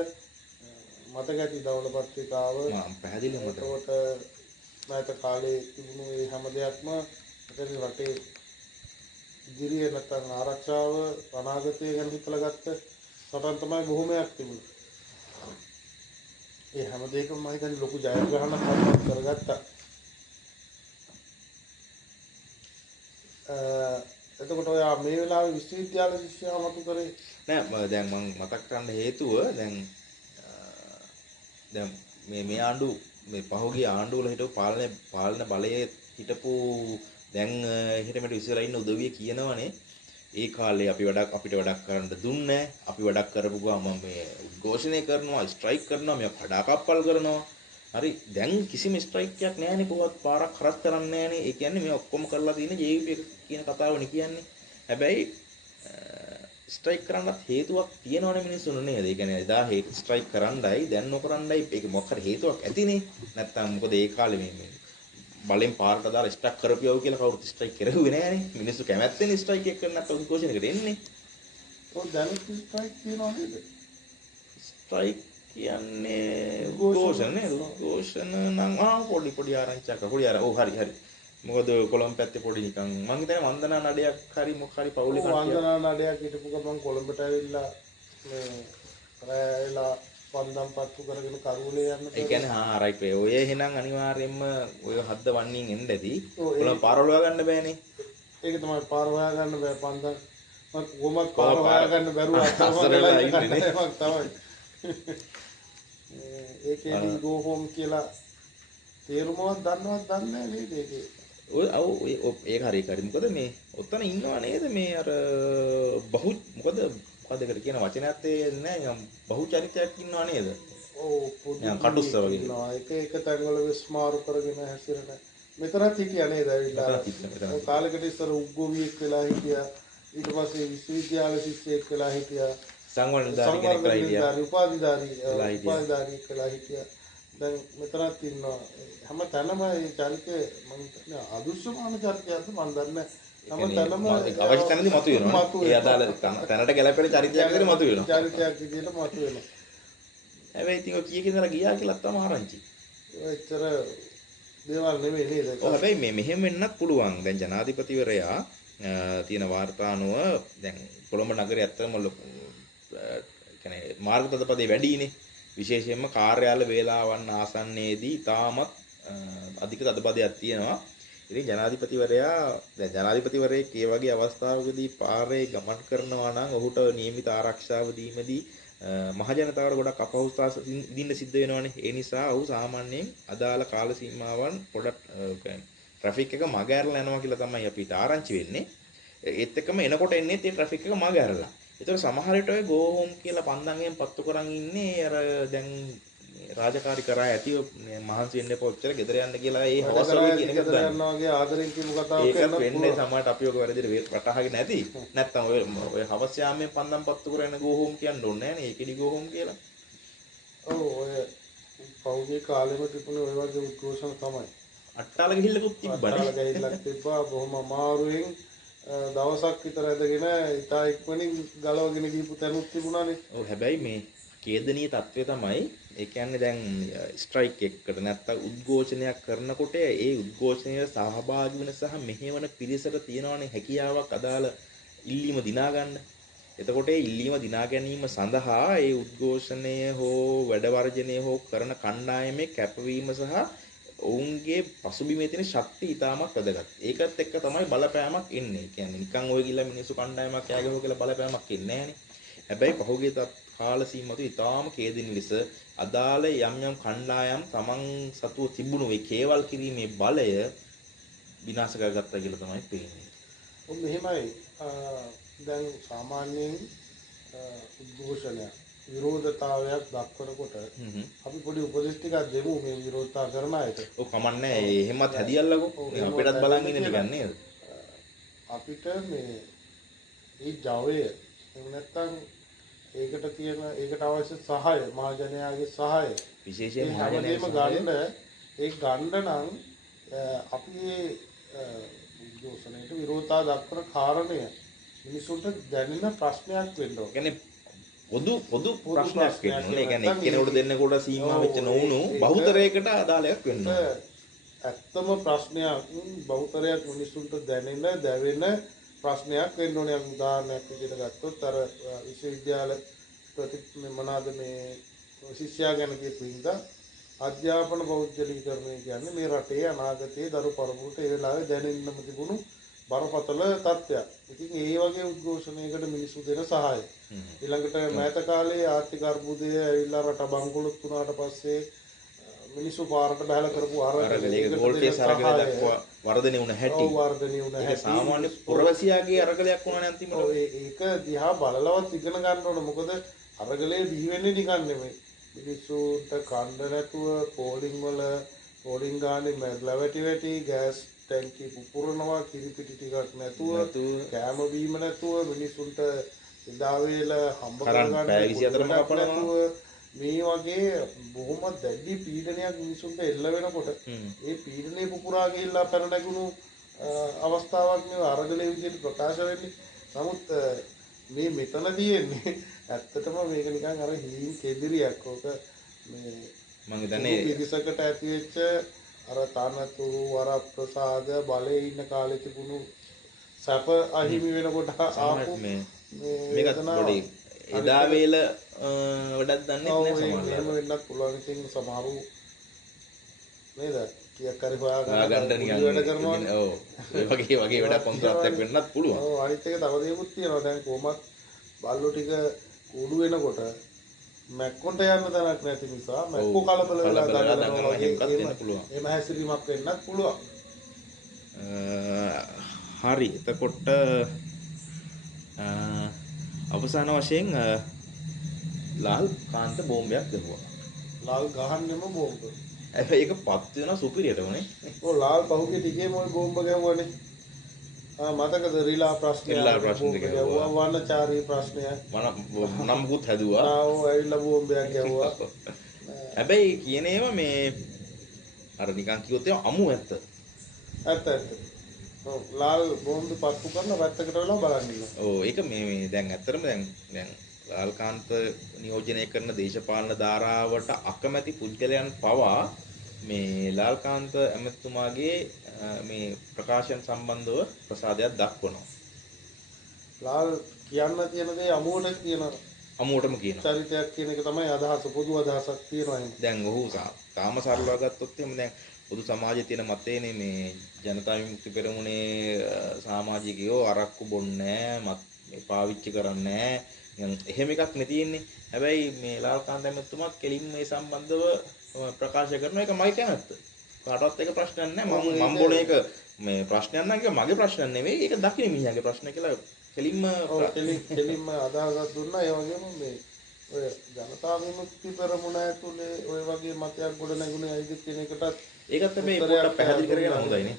මතක ඇති දවල පත්‍රිකාව පැහැදිලිව මතක. ඒකට මෑත කාලේ තිබුණු මේ හැම දෙයක්ම රටේ ඉදිරියේ නැත්නම් ආරක්ෂාව අනාගතය ගැන හිතලා ගත්ත සටන් තමයි බොහොමයක් තිබුණේ. ඒ හැම දෙයකම මම හිතන්නේ ලොකු ජයග්‍රහණයක් කරගත්තා. එතකොට ඔය මේ වෙලාවේ විශ්වවිද්‍යාල ශිෂ්‍යයා මතු කරේ නෑ දැන් මම මතක් කරන්න හේතුව දැන් මේ ආණ්ඩු මේ පහුගිය ආණ්ඩුවල හිටපු පාලන බලයේ හිටපු දැන් හිටමෙට ඉස්සරලා ඉන්න උදවිය කියනවනේ ඒ කාලේ අපිට වැඩක් කරන්න දුන්නේ අපි වැඩක් කරපු ගමන් මේ උද්ඝෝෂණය කරනවා ස්ට්‍රයික් කරනවා මේ කඩාකප්පල් කරනවා හරි දැන් කිසිම ස්ට්‍රයික් එකක් නැහැනේ කොහොමවත් පාරක් හරස් කරන්නේ නැහැනේ ඒ කියන්නේ මේ ඔක්කොම කරලා තියෙන JVP කියන කතාවනේ කියන්නේ හැබැයි ස්ට්‍රයික් කරන්නත් හේතුවක් තියෙනවනේ මිනිස්සුන්ට නේද ඒ කියන්නේ එදා ස්ට්‍රයික් කරන්නයි දැන් නොකරන්නයි ඒක මොකක් හරි හේතුවක් ඇතිනේ නැත්තම් මොකද ඒ කාලේ මේ බලෙන් පාරට දාලා ස්ට්‍රයික් කරපියව කියලා කවුරුත් ස්ට්‍රයික් කරුවේ නෑනේ මිනිස්සු කැමැත්තෙන් ස්ට්‍රයික් එක කරන්න නැත්නම් උද්ඝෝෂණයකට එන්නේ ඔය දැනුත් ස්ට්‍රයික් තියනවා නේද? ස්ට්‍රයික් කියන්නේ උද්ඝෝෂණ නේද? උද්ඝෝෂණ නම් පොඩි ආරංචියක් පොඩි ආර ඔව් හරි. මොකද කොළඹ පැත්තේ පොඩි නිකන් මං හිතන්නේ වන්දනා නඩයක් හරි මොකක් හරි පවුලේ කට්ටියක් වන්දනා නඩයක් හිටපු ගමන් කොළඹට ඇවිල්ලා මේ රැයලා පන්දම් පත්තු කරගෙන කරුණේ යන්න ඒ කියන්නේ රයිට් වේ. ඔය එහෙනම් අනිවාර්යයෙන්ම ඔය හද්ද වන්නින් එන්න ඇති. කොළඹ පාරවල් හොයාගන්න බෑනේ. ඒක තමයි පාර හොයාගන්න බෑ පන්දම් මම කොහොමද පාර හොයාගන්න බැරුව අතවලා ඉන්නේ තමයි. ඒකේදී go home කියලා තේරුමවත් දන්නවත් දන්නේ නැහැ නේද ඒකේ. ඔය ඒක හරි. මොකද මේ ඔතන ඉන්නවා නේද මේ අර මොකද දෙකට කියන වචනයත් නෑ බහු චරිතයක් ඉන්නවා නේද? ඔව් පොඩි කටුස්ස වගේ ඉන්නවා. එක තැන්වල විස්මාරු කරගෙන හැසිරෙන. මෙතනත් හිටියා නේද ඇවිල්ලා. ඔය කාලෙකට ඉස්සර උග්ගෝවියෙක් වෙලා හිටියා. ඊට පස්සේ විශ්වවිද්‍යාල ශිෂ්‍යයෙක් වෙලා හිටියා. සංවර්ධනධාරී කෙනෙක් වෙලා හිටියා. උපාධිධාරී වෙලා හිටියා. දැන් මෙතනත් ඉන්නවා. හැම තැනම මේ චරිතය මම හිතන්නේ අදුස්සමාන චරිතයක්ද මම දන්නේ නැහැ. අවශ්‍ය තැනදී මතුවෙනවා. ඒ අදාළ තැනට ගැලපෙන චරිතයක් විදිහට මතුවෙනවා. චරිතයක් විදිහට මතුවෙනවා. හැබැයි ඉතින් ඔය කීයක ඉඳලා ගියා කියලා තමයි ආරංචි. එච්චර දේවල් නෙමෙයි නේද? ඔව් හැබැයි මෙහෙම වෙන්නත් පුළුවන්. දැන් ජනාධිපතිවරයා තියෙන වාර්තා අනුව දැන් කොළඹ නගරයේ ඇත්තම කියන්නේ මාර්ග තදපදේ වැඩිනේ. විශේෂයෙන්ම කාර්යාල වේලාවන් ආසන්නයේදී තාමත් අධික තදපදයක් තියෙනවා. ඉතින් ජනාධිපතිවරයෙක් ඒ වගේ අවස්ථාවකදී පාරේ ගමන් කරනවා නම් ඔහුට නියමිත ආරක්ෂාව දීමේදී මහජනතාවට ගොඩක් අපහසුතාව විඳින්න සිද්ධ වෙනවානේ. ඒ නිසා ඔහු සාමාන්‍යයෙන් අදාළ කාල සීමාවන් පොඩක් ට්‍රැෆික් එක මග ඇරලා යනවා කියලා තමයි අපිට ආරංචි වෙන්නේ. ඒත් එක්කම එනකොට එන්නේ ඒ ට්‍රැෆික් එක මග ඇරලා. ඒතර සමහර විට ඔය go home කියලා පන්දන්ගෙන් පත්තු කරන් ඉන්නේ අර දැන් රාජකාරී කරා ඇති මහන්සි වෙන්න එපා ඔච්චර ගෙදර යන්න කියලා ඒ හවස් වගේ කියන එක ගෙදර යනවා වගේ ආදරෙන් කියමු කතාවක් කරන්න වෙන්නේ සමහරට අපි ඔක වැරදිට වටහාගෙන නැති නැත්තම් ඔය හවස් යාමේ පන්දම් පත්තු කරගෙන go home කියන්න ඕනේ නැහැ නේ ඒකෙදි go home කියලා. ඔව් ඔය පෞගේ කාලෙම තිබුණේ ඔය වගේ උද්ඝෝෂණ තමයි. අට්ටාල ගිහිල්ලකුත් තිබ්බනේ. අට්ටාල ගිහිල්ලක් තිබ්බා බොහොම අමාරුවෙන් දවසක් විතර ඇදගෙන ඉතා ඉක්මනින් ගලවගෙන ගිහපු තැනුත් තිබුණානේ. ඔව් හැබැයි මේ ඛේදනීය තත්ත්වය තමයි ඒ කියන්නේ දැන් ස්ට්‍රයික් එකකට නැත්තම් උද්ඝෝෂණයක් කරනකොට ඒ උද්ඝෝෂණයේ සහභාගී වෙන සහ මෙහෙවන පිරිසට තියෙනවනේ හැකියාවක් අදාළ ඉල්ලීම දිනා ගන්න. එතකොට ඒ ඉල්ලීම දිනා ගැනීම සඳහා ඒ උද්ඝෝෂණය හෝ වැඩ වර්ජනය හෝ කරන කණ්ඩායමේ කැපවීම සහ ඔවුන්ගේ පසුබිමේ තියෙන ශක්තිය ඉතාමත් වැදගත්. ඒකත් එක්ක තමයි බලපෑමක් එන්නේ. ඒ කියන්නේ නිකන් ඔය ගිහලා මිනිස්සු කණ්ඩායමක් යෑගහුව කියලා බලපෑමක් එන්නේ නැහනේ. හැබැයි පහුගිය කාල සීමාවතු ඉතාම කේදින ලෙස අදාළ යම් කණ්ඩායම් තමන් සතුව තිබුණු ඒ කේවල් කිරීමේ බලය විනාශ කරගත්තා කියලා තමයි පේන්නේ. ඔව් මෙහෙමයි. දැන් සාමාන්‍යයෙන් උද්ඝෝෂණය විරෝධතාවයක් දක්වනකොට අපි පොඩි උපදෙස් ටිකක් දෙමු මේ විරෝධතා කරන අයට. ඔව් කමන්නේ එහෙමත් හැදියල්ලකෝ. අපිටත් බලන් ඉන්න නිකන් නේද? අපිට මේ ජවය එහෙම නැත්නම් ඒකට තියෙන ඒකට අවශ්‍ය සහාය මහජනයාගේ සහාය විශේෂයෙන් හැමදේම ගන්න ඒ ගන්න නම් අපි මේ උද්ඝෝෂණයට විරෝධතා දක්වන කාරණය මිනිසුන්ට දැනෙන ප්‍රශ්නයක් වෙන්න ඕනේ. කියන්නේ පොදු ප්‍රශ්නයක් වෙන්න ඕනේ. ඒ කියන්නේ එක්කෙනෙකුට දෙන්නෙකුට සීමා වෙච්ච නොවුණු බහුතරයකට අදාළයක් වෙන්න ඕනේ. ඇත්තම ප්‍රශ්නයක් බහුතරයක් මිනිසුන්ට දැනෙන දැවෙන ප්‍රශ්නයක් වෙන්න ඕනේ. උදාහරණයක් විදිහට ගත්තොත් අර විශ්වවිද්‍යාල මොනවාද මේ ශිෂ්‍යයා ගැන කියපු හින්දා අධ්‍යාපන පෞද්ගලිකීකරණය කියන්නේ මේ රටේ අනාගතයේ දරු පරපුරට ඒ වෙලාවේ දැනෙන්නම තිබුණු බරපතල තත්ත්වයක්. ඉතින් ඒ වගේ උද්ඝෝෂණයකට මිනිස්සු දෙන සහාය. ඊළඟට මෑත කාලේ ආර්ථික අර්බුදය ඇවිල්ලා රට බංකොලොත් වුණාට පස්සේ මිනිස්සු පාරට බහලා කරපු අරගලයක ගෝල් ෆේස් අරගලය දක්වා වර්ධනය වුණ හැටි. ඔව් වර්ධනය වුණ හැටි. සාමාන්‍ය පුරවැසියාගේ අරගලයක් වුණා නම් තිබුණා. ඒක දිහා බලලවත් ඉගෙන ගන්න ඕන. මොකද අරගලේ බිහි වෙන්නේ නිකන් නෙමෙයි. මිනිස්සුන්ට කන්න නැතුව පෝලිං ගානේ මැරලා වැටි ගෑස් ටැංකි පුපුරනවා කිරිපිටි ටිකක් නැතුව කෑම බීම නැතුව මිනිස්සුන්ට එදා වේල හම්බ කරගන්න නැතුව මේ වගේ බොහොම දැඩි පීඩනයක් මිනිසුන්ට එල්ල වෙනකොට ඒ පීඩනය පුපුරා ගිහිල්ලා පැන නැගුණු අවස්ථාවක් නේ අරගලේ විදිහට ප්‍රකාශ වෙන්නේ. නමුත් මේ මෙතන තියෙන්නේ ඇත්තටම මේක නිකන් අර හීන් කෙදිරියක්. ඕක මේ මම හිතන්නේ පිරිසකට ඇති වෙච්ච අර තනතුරු වරප්‍රසාද බලේ ඉන්න කාලේ තිබුණු සැප අහිමි වෙනකොට ආපු මේකත් පොඩි එදා වේල වඩක් දන්නේ නැහැ සමහරවිට. එහෙම වෙන්නත් පුළුවන්. ඉතින් සමහරු නේද කීයක් හරි ගන්න නිකන් වැඩ කරනවා. ඔව් ඒ වගේ වැඩක් කොන්ත්‍රාත්යක් වෙන්නත් පුළුවන්. ඔව් අනිත් එක තව දෙයක්ත් තියෙනවා. දැන් කොහොමත් බල්ලෝ ටික කුඩු වෙනකොට මැක්කොන්ට යන්න තැනක් නැති නිසා මැක්කෝ කලබල වෙලා දඟලනවා වගේ පුළුවන්. එහෙම හැසිරීමක් වෙන්නත් පුළුවන්. හරි. එතකොට අවසාන වශයෙන් ලාල් කාන්ත බෝම්බයක් ගහුවා. ලාල් ගහන්නෙම බෝම්බ. හැබැයි ඒක පත් වෙන සුපිරියට උනේ. ඔව් ලාල් පහුගිය ටිකේම ওই බෝම්බ ගැහුවානේ. මතකද රිලා ප්‍රශ්නය ගැහුවා, වනචාරී ප්‍රශ්නය නම්කුත් හැදුවා. ඔව් ඇවිල්ලා බෝම්බයක් ගැහුවා. හැබැයි කියන ඒවා මේ අර නිකන් කිව්වොත් ඒවා අමු ඇත්ත. ඇත්ත. ඔව් ලාල් බෝම්බ පත්තු කරන පැත්තකට වෙලා බලන්න ඉන්න. ඔව් ඒක මේ දැන් ඇත්තටම දැන් ලාල්කාන්ත නියෝජනය කරන දේශපාලන ධාරාවට අකමැති පුද්ගලයන් පවා මේ ලාල්කාන්ත ඇමතුමාගේ මේ ප්‍රකාශන සම්බන්ධව ප්‍රසාදයක් දක්වනවා. ලාල් කියන්න තියෙන දේ අමුවට කියනවා. අමුවටම කියනවා. චරිතයක් කියන එක තමයි අදහස, පොදු අදහසක් තියෙනවා. දැන් ඔහු තාම සරලව ගත්තොත් එහෙම දැන් පොදු සමාජයේ තියෙන මතයනේ මේ ජනතා විමුක්ති පෙරමුණේ සමාජිකයෝ අරක්කු බොන්නේ නැහැ, මේ පාවිච්චි කරන්නේ නැහැ. එහෙම එකක් නේ තියෙන්නේ. හැබැයි මේ ලාල්කාන්ත ඇමතුමා කෙලින්ම මේ සම්බන්ධව ප්‍රකාශ කරන එක මගේ කැමැත්ත. කාටවත් ඒක ප්‍රශ්නයක් නැහැ. මම බොන එක මේ ප්‍රශ්නයක් නම් ඒක මගේ ප්‍රශ්නයක් නෙවෙයි. ඒක දකින්න මිනිහාගේ ප්‍රශ්න කියලා කෙලින්ම අදහසක් දුන්නා. ඒ වගේම මේ ඔය ජනතා විමුක්ති පෙරමුණ ඇතුලේ ඔය වගේ මතයක් ගොඩ නැගුණේ ඇයිද කියන එකටත් ඒකත් මේ පොඩ්ඩක් පැහැදිලි කරගෙන හොඳයි නේ.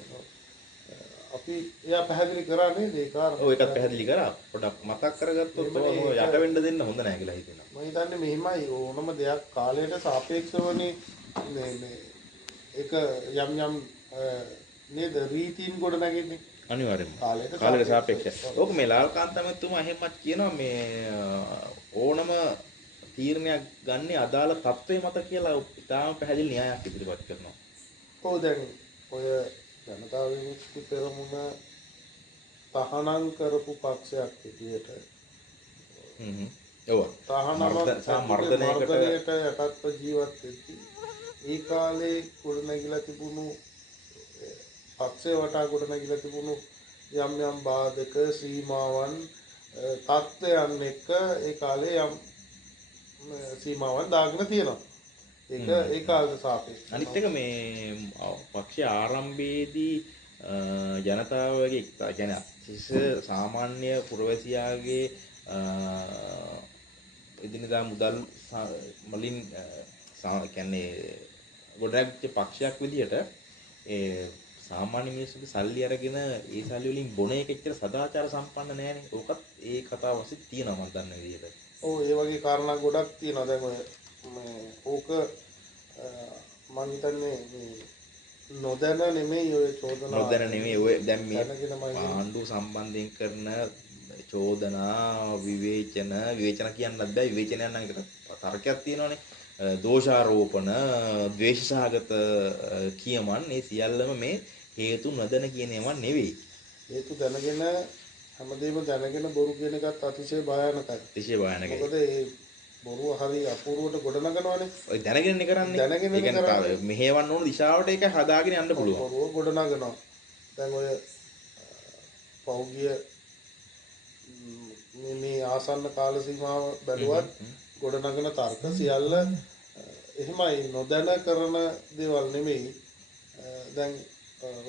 අපි එයා පැහැදිලි කරා නේද ඒ කාරණා. ඔව් ඒකත් පැහැදිලි කරා. පොඩ්ඩක් මතක් කරගත්තොත් යට වෙන්න දෙන්න හොඳ නැහැ කියලා හිතෙනවා. මම හිතන්නේ මෙහිමයි ඕනම දෙයක් කාලයට සාපේක්ෂවනේ මේ ඒක යම් නේද රීතීන් ගොඩ නැගෙන්නේ. අනිවාර්යෙන්ම කාලයට සාපේක්ෂව. ඕක මේ ලාල්කාන්ත මහත්මයා එහෙමත් කියනවා මේ ඕනම තීරණයක් ගන්නේ අදාළ තත්ත්වයේ මත කියලා ඉතාම පැහැදිලි න්‍යායක් ඉදිරිපත් කරනවා. ඔව් දැන් ඔය ජනතා විමුක්ති පෙරමුණ තහනම් කරපු පක්ෂයක් විදියට ඔව් මර්ධනයකට යටත්ව ජීවත් වෙච්චි ඒ කාලේ ගොඩනැගිලා තිබුණු පක්ෂය වටා ගොඩනැගිලා තිබුණු යම් බාධක සීමාවන් තත්ත්වයන් එක්ක ඒ කාලේ යම් සීමාවන් දාගෙන තියෙනවා. ඒක ඒ කාලේට සාපේක්ෂව. අනිත් එක මේ පක්ෂ ආරම්භයේදී ජනතාවගේ කියන්නේ සාමාන්‍ය පුරවැසියාගේ එදිනදා මුදල් වලින් කියන්නේ ගොඩක් පක්ෂයක් විදියට ඒ සාමාන්‍ය මිනිස්සුගේ සල්ලි අරගෙන ඒ සල්ලි වලින් බොන එක එච්චර සදාචාර සම්පන්න නැහැනේ. ඕකත් ඒ කතාව වශයෙන් තියෙනවා මම දන්න විදියට. ඔව් ඒ වගේ කාරණා ගොඩක් තියෙනවා. දැන් ඔය ඕක මම හිතන්නේ මේ නොදැන නෙමෙයි ඔය චෝදනා. නොදැන නෙමෙයි ඔය දැන් මේ ආණ්ඩුව සම්බන්ධයෙන් කරන චෝදනා විවේචන කියන්නත් බෑ. විවේචනයක් නම් ඒකට තර්කයක් තියෙනවානේ. දෝෂාරෝපණ ද්වේෂසහගත කියමන් මේ සියල්ලම මේ හේතු නොදැන කියන ඒවා නෙවෙයි. හේතු දැනගෙන හැමදේම දැනගෙන බොරු කියන එකත් අතිශය භයානකයි. අතිශය භයානකයි. මොකද ඒ බොරුව හරි අපූර්වට ගොඩනගනවානේ. ඔය දැනගෙනනේ කරන්නේ. මෙහෙවන්න ඕන දිශාවට ඒක හදාගෙන යන්න පුළුවන්. බොරුව ගොඩනගනවා. දැන් ඔය පෞගිය මේ ආසන්න කාල සීමාව බැලුවත් ගොඩනගන තර්ක සියල්ල එහෙමයි නොදැන කරන දේවල් නෙමෙයි. දැන්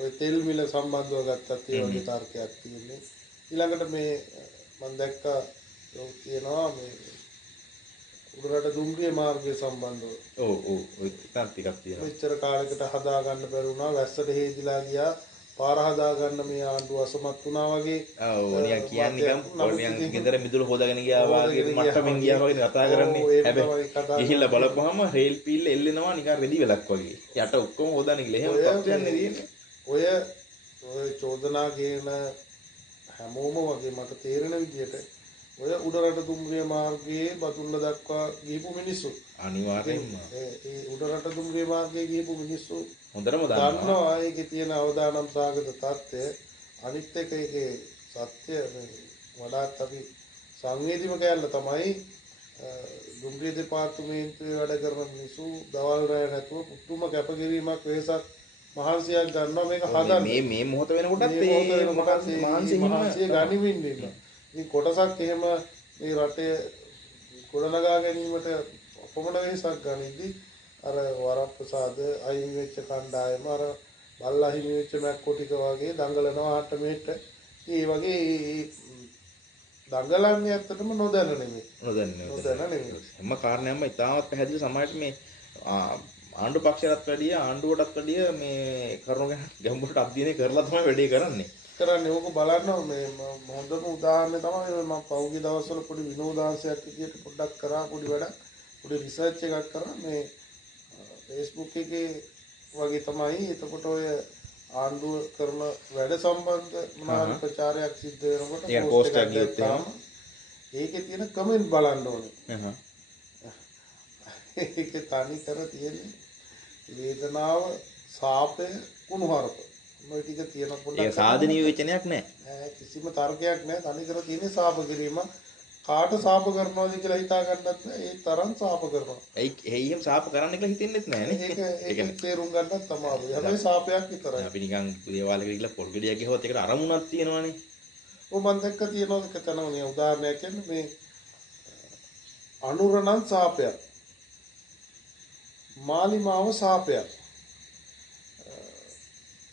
ඔය තෙල් මිල සම්බන්ධව ගත්තත් ඒ වගේ තර්කයක් තියෙන්නේ. ඊළඟට මේ මම දැක්කා කියනවා මේ උඩරට දුම්රිය මාර්ගය සම්බන්ධව. ඔව් ඔය ටිකක් තියෙනවා. මෙච්චර කාලයකට හදා ගන්න බැරි වුණා. වැස්සට හේදිලා ගියා. පාර හදා ගන්න මේ ආණ්ඩුව අසමත් වුණා වගේ. ඔව් නිකන් කියන්නේ නිකන් ගෙදර මිදුළු හොදාගෙන ගියා වගේ මට්ටමින් ගියා වගේ කතා කරන්නේ. හැබැයි ගිහිල්ලා බලපුවාම රේල් පීල්ල එල්ලෙනවා නිකන් රෙදි වෙලක් වගේ. යට ඔක්කොම හොදාගෙන ගිහලා එහෙම තත්ත්වයක් නේ තියෙන්නේ. ඔය චෝදනා කියන හැමෝම වගේ මට තේරෙන විදිහට ඔය උඩරට දුම්රිය මාර්ගයේ බතුල්ල දක්වා ගිහපු මිනිස්සු. අනිවාර්යෙන්ම ඒ උඩරට දුම්රිය මාර්ගයේ ගිහපු මිනිස්සු හොඳටම දන්නවා ඒකේ තියෙන අවදානම් සාගත තත්ත්වය. අනිත් එක ඒකේ සත්‍ය වඩාත් අපි සංවේදීව කැල්ල තමයි දුම්රිය දෙපාර්තමේන්තුවේ වැඩ කරන මිනිස්සු දවල් රැ නැතුව පුදුම කැපකිරීමක් වෙහසක් මහන්සියක් ගන්නවා මේක හදන්න. මේ මොහොත වෙනකොටත් ඒ මහන්සිය ගනිමින් ඉන්නවා. ඉතින් කොටසක් එහෙම මේ රටේ ගොඩනගා ගැනීමට අපමණ වෙහසක් ගනිද්දි අර වරප්‍රසාද අයින් වෙච්ච කණ්ඩායම අර බල්ලා හිමි වෙච්ච මැක්කෝ ටික වගේ දඟලනවා ආට මෙහෙට. ඒ වගේ දඟලන්නේ ඇත්තටම නොදැන නෙමෙයි. නොදැන නෙමෙයි. හැම කාරණයක්ම ඉතාමත් පැහැදිලි සමාජයට මේ ආණ්ඩු පක්ෂයටත් වැඩිය ආණ්ඩුවටත් වැඩිය මේ කරුණු ගැන ගැඹුරට අධ්‍යයනය කරලා තමයි වැඩේ කරන්නේ. ඕක බලන්න මේ හොඳම උදාහරණය තමයි මම පහුගිය දවස්වල පොඩි විනෝදාංශයක් විදියට පොඩ්ඩක් කරා පොඩි වැඩක් පොඩි රිසර්ච් එකක් කරා මේ Facebook එකේ වගේ තමයි. එතකොට ඔය ආණ්ඩුව කරන වැඩ සම්බන්ධ මොනවාරි ප්‍රචාරයක් සිද්ධ වෙනකොට පෝස්ට් එකක් ගියොත් ඒකේ තියෙන කමෙන්ට් බලන්න ඕනේ. ඒකේ තනිකර තියෙන්නේ වේදනාව සාපය කුණුහරුප මේ ටික තියෙන පොඩ්ඩක් ඒක සාධනීය වචනයක් නෑ. කිසිම තර්කයක් නෑ. තනිකර තියෙන්නේ සාප කිරීම. කාට සාප කරනවද කියලා හිතා ගන්නත් නෑ. ඒ තරම් සාප කරනවා. එහෙම සාප කරන්න කියලා හිතෙන්නෙත් නෑනේ. ඒක තේරුම් ගන්නත් තමයි. හැබැයි සාපයක් විතරයි. අපි නිකන් දේවාලයකට ගිහලා පොල් ගෙඩියක් ගහුවත් ඒකට අරමුණක් තියෙනවානේ. මම දැක්ක තියෙනවා එක තැනම උදාහරණයක් කියන්නේ මේ අනුරණන් සාපයක්. මාලිමාව සාපයක්.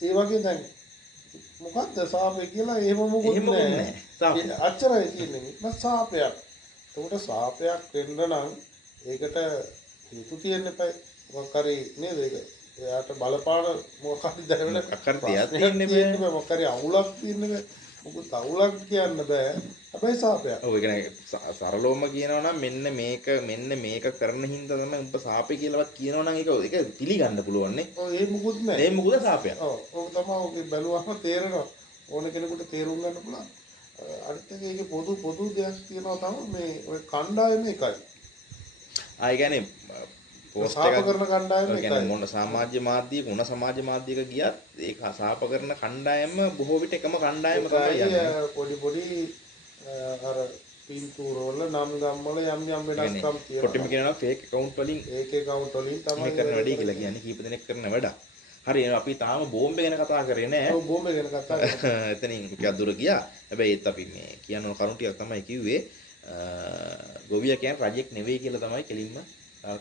ඒ වගේ දැන් මොකක්ද සාපය කියලා එහෙම මොකුත් නෑ. අච්චරයි තියෙන්නේ. මම සාපයක්. ඒකට සාපයක් වෙන්න නම් ඒකට හේතු තියෙන්න එපා. මොකක් හරි නේද ඒක? එයාට බලපාන මොකක් හරි දැනෙන අකරතියක් තියෙන්න බෑ. මොකක් හරි අවුලක් තියෙන්න බෑ. මොකද අවුලක් කියන්න බෑ. හැබැයි සාපයක්. ඔව් ඒ කියන්නේ සරලවම කියනවා නම් මෙන්න මේක කරන හින්දා තමයි උඹ සාපේ කියලාවත් කියනවා නම් ඒක පිළිගන්න පුළුවන් නේ. ඔව් ඒ මොකුත් නෑ. ඒ මොකද සාපයක්. ඔව් ඔව් තමයි ඔගේ බැලුවම තේරෙනවා. ඕන කෙනෙකුට තේරුම් ගන්න පුළුවන්. අනිත් එක ඒකේ පොදු දෙයක් තියෙනවා තමයි මේ ඔය කණ්ඩායම එකයි. ආ ඒ කියන්නේ පෝස්ට් සාප කරන කණ්ඩායම එකයි. කියන්නේ මොන සමාජ මාධ්‍යයක මොන සමාජ මාධ්‍යයක ගියත් ඒක සාප කරන කණ්ඩායම බොහෝ විට එකම කණ්ඩායම තමයි යන්නේ. පොඩි අර පින්තූර වල නම් ගම් වල යම් වෙනස්කම් තියෙනවා. කොටිම කියනවා ෆේක් account වලින් ඒක account වලින් තමයි කරන වැඩේ කියලා කියන්නේ කීප දෙනෙක් කරන වැඩ. හරි අපි තාම බෝම්බේ ගැන කතා කරේ නෑ. ඔව් බෝම්බේ ගැන කතා කරා. එතනින් ටිකක් දුර ගියා. හැබැයි ඒත් අපි මේ කියන කරුණු ටිකක් තමයි කිව්වේ. ගොවියා කියන්නේ රජෙක් නෙවෙයි කියලා තමයි කෙලින්ම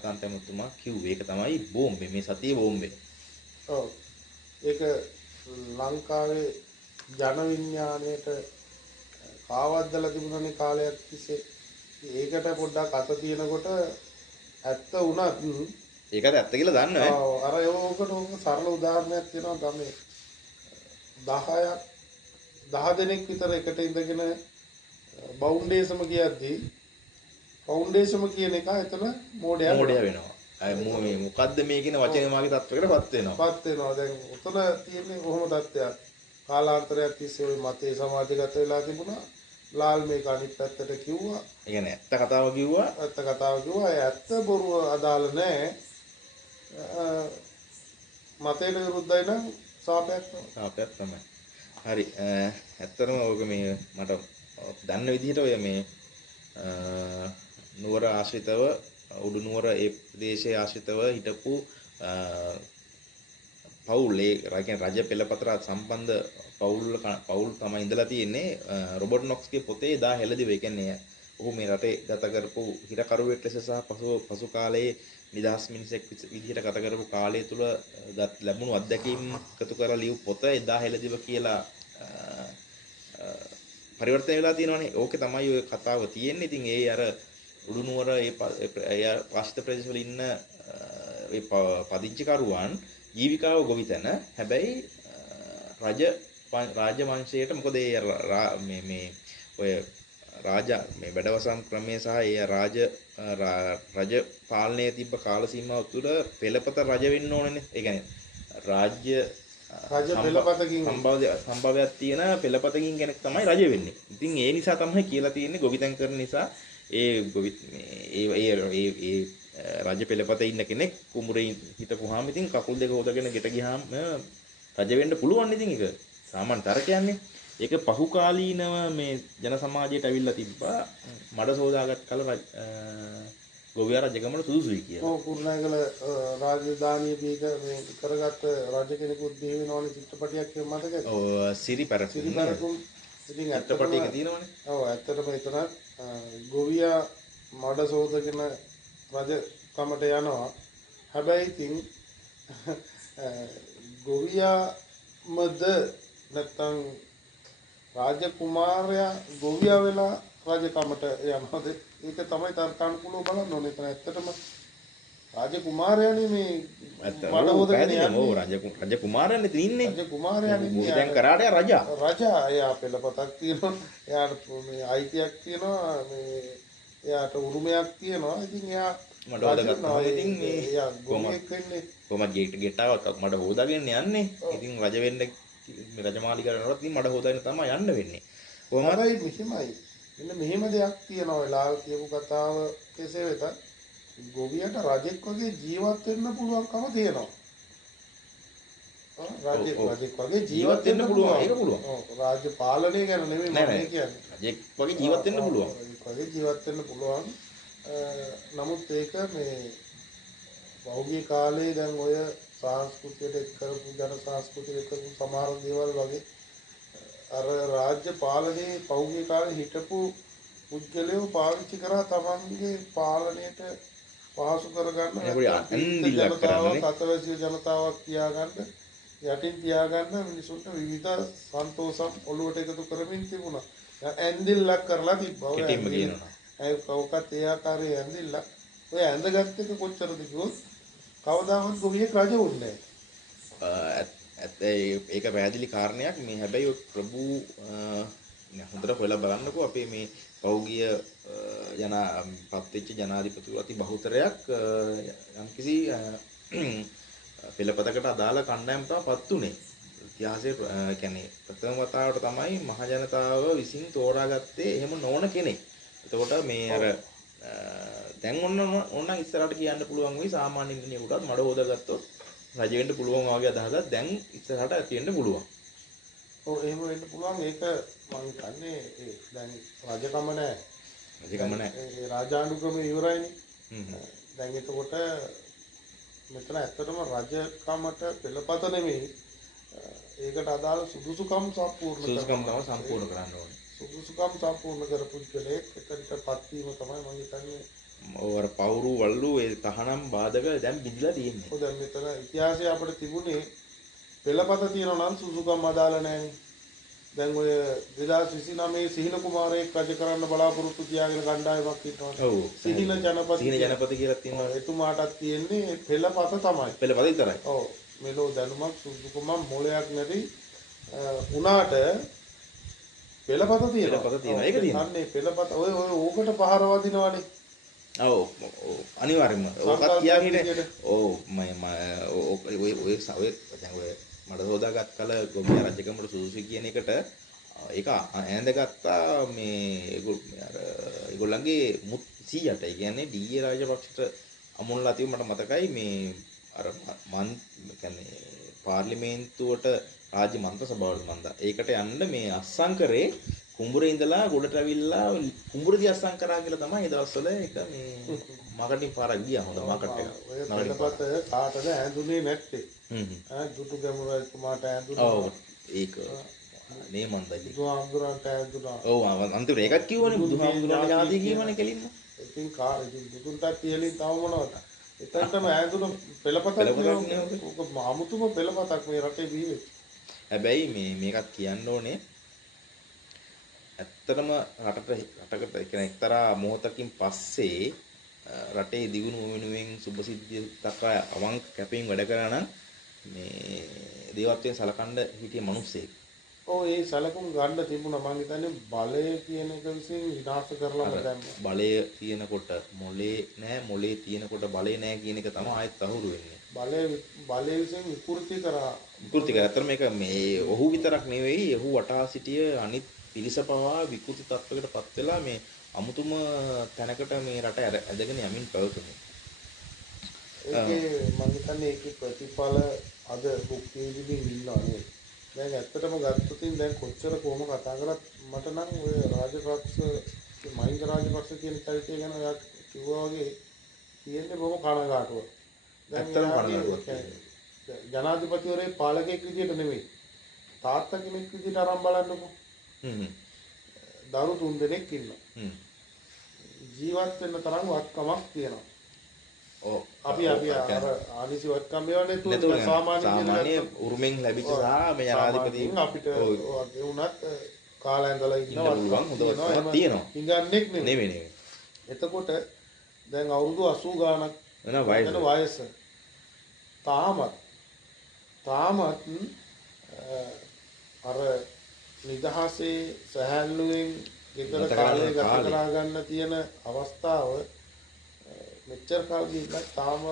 කාන්ත ඇමතුමා කිව්වේ. ඒක තමයි බෝම්බේ මේ සතියේ බෝම්බේ. ඔව්. ඒක ලංකාවේ ජන විඥාණයට කාවද්දලා තිබුණනේ කාලයක් තිස්සේ. ඒකට පොඩ්ඩක් අත තියනකොට ඇත්ත වුණත් ඒකට ඇත්ත කියලා දන්නව. ඔව් අර ඕකට සරල උදාහරණයක් තියෙනවා ගමේ 10 දෙනෙක් විතර එකට ඉඳගෙන බවුන්ඩේසම කියද්දී ෆවුන්ඩේෂන් කියන එක එතන මෝඩයා වෙනවා. අය මේ මොකද්ද මේ කියන වචනේ මාගේ තත්වයකටපත් වෙනවා. දැන් උතන තියෙන්නේ කොහොම තත්ත්වයක්. කාලාන්තරයක් තිස්සේ ওই මතේ සමාජගත වෙලා තිබුණා. ලාල් මේක අනිත් පැත්තට කිව්වා. ඒ කියන්නේ ඇත්ත කතාව කිව්වා. ඒ ඇත්ත බොරුව අදාළ නැහැ. මතේට විරුද්ධයි නම් සාපයක් තමයි. හරි. ඇත්තටම ඔක මේ මට දන්න විදිහට ඔය මේ නුවර ආශ්‍රිතව උඩු නුවර ඒ ප්‍රදේශයේ ආශ්‍රිතව හිටපු පවුල් ඒ රජ පෙළපතර සම්බන්ධ පවුල් තමයි ඉඳලා තියෙන්නේ. රොබර්ට් නොක්ස්ගේ පොතේ දා හෙළදිව. ඒ කියන්නේ ඔහු මේ රටේ ගත කරපු හිරකරුවෙක් ලෙස සහ පසු කාලයේ නිදහස් මිනිසෙක් විදිහට ගත කරපු කාලය තුල ලැබුණු අත්දැකීම් එකතු කරලා ලියපු පොත එදා හෙළදිව කියලා පරිවර්තනය වෙලා තියෙනවානේ. ඕකේ තමයි ඔය කතාව තියෙන්නේ. ඉතින් ඒ අර උඩුනුවර ඒ පාශ්චාත්‍ය ප්‍රදේශවල ඉන්න ඒ පදිංචිකරුවන් ජීවිකාව ගොවිතැන. හැබැයි රාජ වංශයට මොකද මේ ඔය මේ වැඩවසම් ක්‍රමය සහ ඒ රජ පාලනයේ තිබ්බ කාල සීමාව තුළ පෙළපත රජ වෙන්න ඕනනේ. ඒ කියන්නේ රාජ්‍ය රජ පෙළපතකින් සම්භවයක් තියෙන පෙළපතකින් කෙනෙක් තමයි රජ වෙන්නේ. ඉතින් ඒ නිසා තමයි කියලා තියෙන්නේ ගොවිතැන් කරන නිසා ඒ රජ පෙළපතේ ඉන්න කෙනෙක් කුඹුරේ හිටපුවාම ඉතින් කකුල් දෙක හොදගෙන ගෙට ගියාම රජ වෙන්න පුළුවන්. ඉතින් ඒක සාමාන්‍ය තරකයන්නේ. ඒක පහු කාලීනව මේ ජන සමාජයට ඇවිල්ලා තිබ්බා මඩ සෝදාගත් කල ගොවියා රජකමට සුදුසුයි කියලා. ඔව් කුරුණෑගල රාජධානිය දීක මේ කරගත්ත රජ කෙනෙකුත් බිහි වෙනවනේ චිත්‍රපටයක් මතකද? ඔව් සිරිපැරකුම්. ඉතින් චිත්‍රපටයක තියෙනවනේ. ඔව් ඇත්තටම එතන ගොවියා මඩ සෝදගෙන රජකමට යනවා. හැබැයි ඉතින් ගොවියාමද නැත්තම් රාජකුමාරයා ගොවියා වෙලා රජකමට යනවාද? ඒක තමයි තර්කානුකූලව බලන්න ඕනේ. එතන ඇත්තටම රාජකුමාරයානේ මේ මඩ හොදගෙන යන්නේ. ඔව් රජකුමාරයානේ ඉන්නේ. රජකුමාරයානේ දැන් කරාට රජා. රජා එයා පෙළපතක් තියෙනවා. එයාට මේ අයිතියක් තියෙනවා. මේ එයාට උරුමයක් තියෙනවා. ඉතින් එයා මඩ හොදගත්තා. ඉතින් මේ එයා ගොවියෙක් වෙන්නේ. කොහමද ගෙටාවක් මඩ හොදාගෙන යන්නේ. ඉතින් රජ වෙන්න රජමාලිගාවට යනකොට ඉතින් මඩ හොදාගෙන තමයි යන්න වෙන්නේ. කොහමද? හැබැයි මෙහෙමයි. මෙන්න මෙහෙම දෙයක් තියෙනවා. වෙලාව කියපු කතාව කෙසේ වෙතත් ගොවියට රජෙක් වගේ ජීවත් වෙන්න පුළුවන්කම තියෙනවා. රජෙක් වගේ ජීවත් වෙන්න පුළුවන්. ඒක පුළුවන්. ඔව් රාජ්‍ය පාලනය ගැන නෙමෙයි මම කියන්නේ. රජෙක් වගේ ජීවත් වෙන්න පුළුවන්. වගේ ජීවත් වෙන්න පුළුවන්. නමුත් ඒක මේ පෞද්ගලික කාලේ දැන් ඔය සංස්කෘතියට එක් කරපු ජන සංස්කෘතියට එක් කරපු සමහර දේවල් වගේ අර රාජ්‍ය පාලනයේ පෞද්ගලික කාලේ හිටපු පුද්ගලයෝ පාවිච්චි කරා තමන්ගේ පාලනයට පහසු කරගන්න සතවැසිය ජනතාවක් තියාගන්න යටින් තියාගන්න මිනිසුන්ට විවිධ සන්තෝෂම් ඔළුවට එකතු කරමින් තිබුණා. ඇන්දිල්ලක් කරලා තිබ්බා. කෙටින්ම කියනවා. ඒ කවකත් ඒ ආකාරයේ ඇන්දිල්ලක්. ඔය ඇඳගත්ත එක කොච්චරද කිව්වොත් කවදාවත් ගොවියෙක් රජ වුණේ නැහැ. ඒක පැහැදිලි කාරණයක්. මේ හැබැයි ඔය ප්‍රභූ හොඳට හොයලා බලන්නකෝ අපේ මේ පෞගිය පත්වෙච්ච ජනාධිපතිවරු අති බහුතරයක් යම්කිසි පෙළපතකට අදාළ කණ්ඩායම් තමයි පත් උනේ. ඉතිහාසයේ කියන්නේ ප්‍රථම වතාවට තමයි මහ ජනතාව විසින් තෝරාගත්තේ එහෙම නොවන කෙනෙක්. එතකොට මේ අර දැන් ඕන්න ඉස්සරහට කියන්න පුළුවන් වෙයි සාමාන්‍ය ඉන්දියනෙකුටත් මඩ හොදාගත්තොත් රජ වෙන්න පුළුවන් වගේ අදහසක් දැන් ඉස්සරහට තියෙන්න පුළුවන්. ඔව් එහෙම වෙන්න පුළුවන්. ඒක මම හිතන්නේ දැන් රජකම නැහැ. රජකම නැහැ. ඒ රාජානුගම ඉවරයිනේ. දැන් එතකොට මෙතන ඇත්තටම රජකමට පෙළපත නෙමෙයි. ඒකට අදාළ සුදුසුකම් සම්පූර්ණ කරන්න ඕනේ. සුදුසුකම් සම්පූර්ණ කරපු කෙනෙක් එතනටපත් වීම තමයි මම හිතන්නේ. ඔව් පවුරු වල්ලු ඒ තහනම් බාධක දැන් බිඳලා තියෙන්නේ. ඔව් දැන් මෙතන ඉතිහාසයේ අපිට තිබුණේ පෙළපත තියෙනවා නම් සුදුසුකම් අදාළ නැහැනේ. දැන් ඔය 2029 සිහින කුමාරයෙක් රජ කරන්න බලාපොරොත්තු තියාගෙන කණ්ඩායමක් ඉන්නවා. ඔව්. සිහින ජනපති කියලා තියෙනවා. එතුමාටත් තියෙන්නේ පෙළපත තමයි. පෙළපත විතරයි. ඔව්. මෙලෝ දැනුමක් සුදුසුකමක් මොලයක් නැති උනාට පෙළපත තියෙනවා. ඒක තියෙනවා. අන්නේ පෙළපත ඔය ඕකට පහර වදිනවනේ. ඔව් අනිවාර්යයෙන්ම. ඕකත් කියන්නේ ඔව් ඔය දැන් මඩ හොදාගත් කල ගොවියා රජකමට සුදුසු කියන එකට ඒක ඈඳගත්තා මේ ඒගොල්ලන්ගේ මුත් 100ට. ඒ කියන්නේ ඩී.ඒ. රාජපක්ෂට අමුණලා තිබු මට මතකයි මේ අර කියන්නේ පාර්ලිමේන්තුවට රාජ්‍ය මන්ත්‍ර සභාවට මන්දා. ඒකට යන්න මේ අස්සම් කරේ කුඹුරේ ඉඳලා ගොඩට ඇවිල්ලා කුඹුරදී අස්සම් කරා කියලා තමයි ඒ දවස්වල ඒක මේ මාකටිං පාරක් ගියා හොඳ මාකට් එකක්. ඔය පෙළපත කාටද ඇඳුනේ නැත්තේ. දුටු ගැමුණුතුමාට ඇඳුනා. ඔව් ඒක නේ මන්දයි. බුදුහාමුදුරන්ට ඇඳුනා. ඔව් අන්තිමට ඒකත් කිව්වනේ බුදුහාමුදුරන්ගේ ඥාති කියවනේ කෙලින්ම. ඉතින් දුටුන්ටත් තියලින් තව මොනවද? එතනටම ඇඳුන පෙළපතක් නේ. ඔක අමුතුම පෙළපතක් මේ රටේ බිහි වෙච්ච. හැබැයි මේකත් කියන්න ඕනේ ඇත්තටම රටකට කියන එක්තරා මොහොතකින් පස්සේ රටේ දියුණුව වෙනුවෙන් සුබසිද්ධිය දක්වා අවංක කැපීම් වැඩ කරා නම් මේ දේවත්වයෙන් සලකන්න හිටිය මිනිස්සෙක්. ඔව් ඒ සලකුම් ගන්න තිබුණා. මම හිතන්නේ බලය කියන එක විසින් විනාශ කරලාම දැම්මා. බලය තියෙනකොට මොලේ නැහැ, මොලේ තියෙනකොට බලය නැහැ කියන එක තමයි ආයෙත් අහුරු වෙන්නේ. බලය විසින් විකෘති කරා. විකෘති කර. අතර මේක මේ ඔහු විතරක් නෙවෙයි ඔහු වටා සිටිය අනිත් පිරිස පවා විකෘති තත්වයකට පත් වෙලා මේ අමුතුම තැනකට මේ රට ඇදගෙන යමින් පැවතුනේ. ඒකේ මම හිතන්නේ ඒකේ ප්‍රතිඵල අද භුක්ති විඳින්න ඉන්නවා නේද? දැන් ඇත්තටම ගත්තොත් දැන් කොච්චර කොහොම කතා කරත් මට නම් ඔය රාජපක්ෂ මහින්ද රාජපක්ෂ කියන චරිතය ගැන ඔයා කිව්වා වගේ තියෙන්නේ බොහොම කනගාටුවක්. ඇත්තටම කනගාටුවක්. ජනාධිපතිවරේ පාලකයෙක් විදියට නෙමෙයි. තාත්තා කෙනෙක් විදියට අරන් බලන්නකෝ. දරු 3 දෙනෙක් ඉන්නවා. ජීවත් වෙන්න තරම් වත්කමක් තියෙනවා. ඔව්. අපි අර ආනිසි වත්කම් මේවනේ තුන සාමාන්‍ය උරුමෙන් ලැබිච්ච සහ මේ ජනාධිපති අපිට වගේ වුණත් කාලා ඇඳලා ඉන්නවා හොඳ වත්කමක් තියෙනවා. ඉංගන්නෙක් නෙමෙයි. එතකොට දැන් අවුරුදු 80 ගාණක් වෙන වයස. තාමත් අර නිදහසේ සහැල්ලුවෙන් ගෙදර කාලය ගත කරා ගන්න තියෙන අවස්ථාව මෙච්චර කාල ගිහින් තාම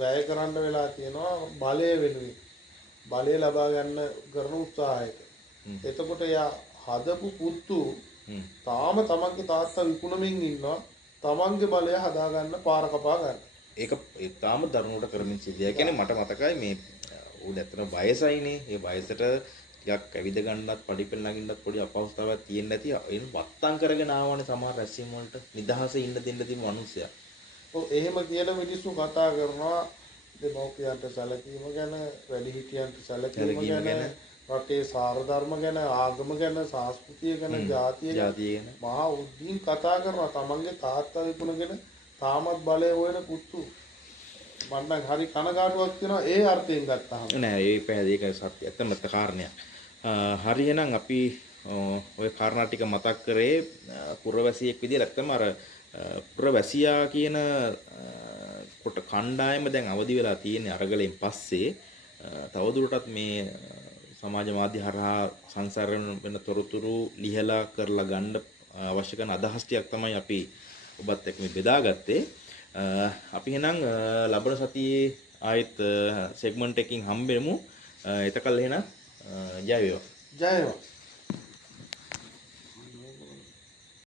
වැය කරන්න වෙලා තියෙනවා බලය වෙනුවෙන්. බලය ලබා ගන්න කරන උත්සාහයක. එතකොට යා හදපු පුතු තාම තමන්ගේ තාත්තා විකුණමින් ඉන්නවා. තමන්ගේ බලය හදා ගන්න පාර කපා ගන්න. ඒක තාම දරුණුවට කරමින් සිද්ධිය. කියන්නේ මට මතකයි මේ උන් ඇත්තට වයසයිනේ. ඒ වයසට ටිකක් ඇවිද ගන්නත්, පඩිපෙළ නගින්නත් පොඩි අපහසුතාවයක් තියෙන්න ඇති. එයින් වත්තම් කරගෙන ආවනේ සමහර රැස්වීම් වලට නිදහසේ ඉන්න දෙන්න තිබු මිනිස්සයා. ඔව් එහෙම කියන මිනිස්සු කතා කරනවා දෙමව්පියන්ට සැලකීම ගැන, වැඩිහිටියන්ට සැලකීම ගැන, රටේ සාර ධර්ම ගැන, ආගම ගැන, සංස්කෘතිය ගැන, ජාතිය ගැන මහා උද්දීන් කතා කරනවා. තමන්ගේ තාත්තා විකුණගෙන තාමත් බලය හොයන පුතු. මම නම් හරි කනගාටුවක් වෙනවා ඒ අර්ථයෙන් ගත්තාම. නෑ ඒ පැහැදිලි ඒක සත්‍ය ඇත්තම කාරණයක්. හරියනම් අපි ওই කාරණා ටික මතක් කරේ පුරවැසියෙක් විදිහට ඇත්තම අර පුරවැසියා කියන කොට කණ්ඩායම දැන් අවදි වෙලා තියෙන අරගලෙන් පස්සේ තවදුරටත් මේ සමාජ මාධ්‍ය හරහා සංසරණ වෙන තොරතුරු ලිහලා කරලා ගන්න අවශ්‍ය කරන අදහස් ටිකක් තමයි අපි ඔබත් එක්ක මේ බෙදාගත්තේ. අපි එහෙනම් ලබන සතියේ ආයෙත් සෙග්මන්ට් එකකින් හම්බෙමු. එතකල් එහෙනම් ජය වේවා. ජය වේවා.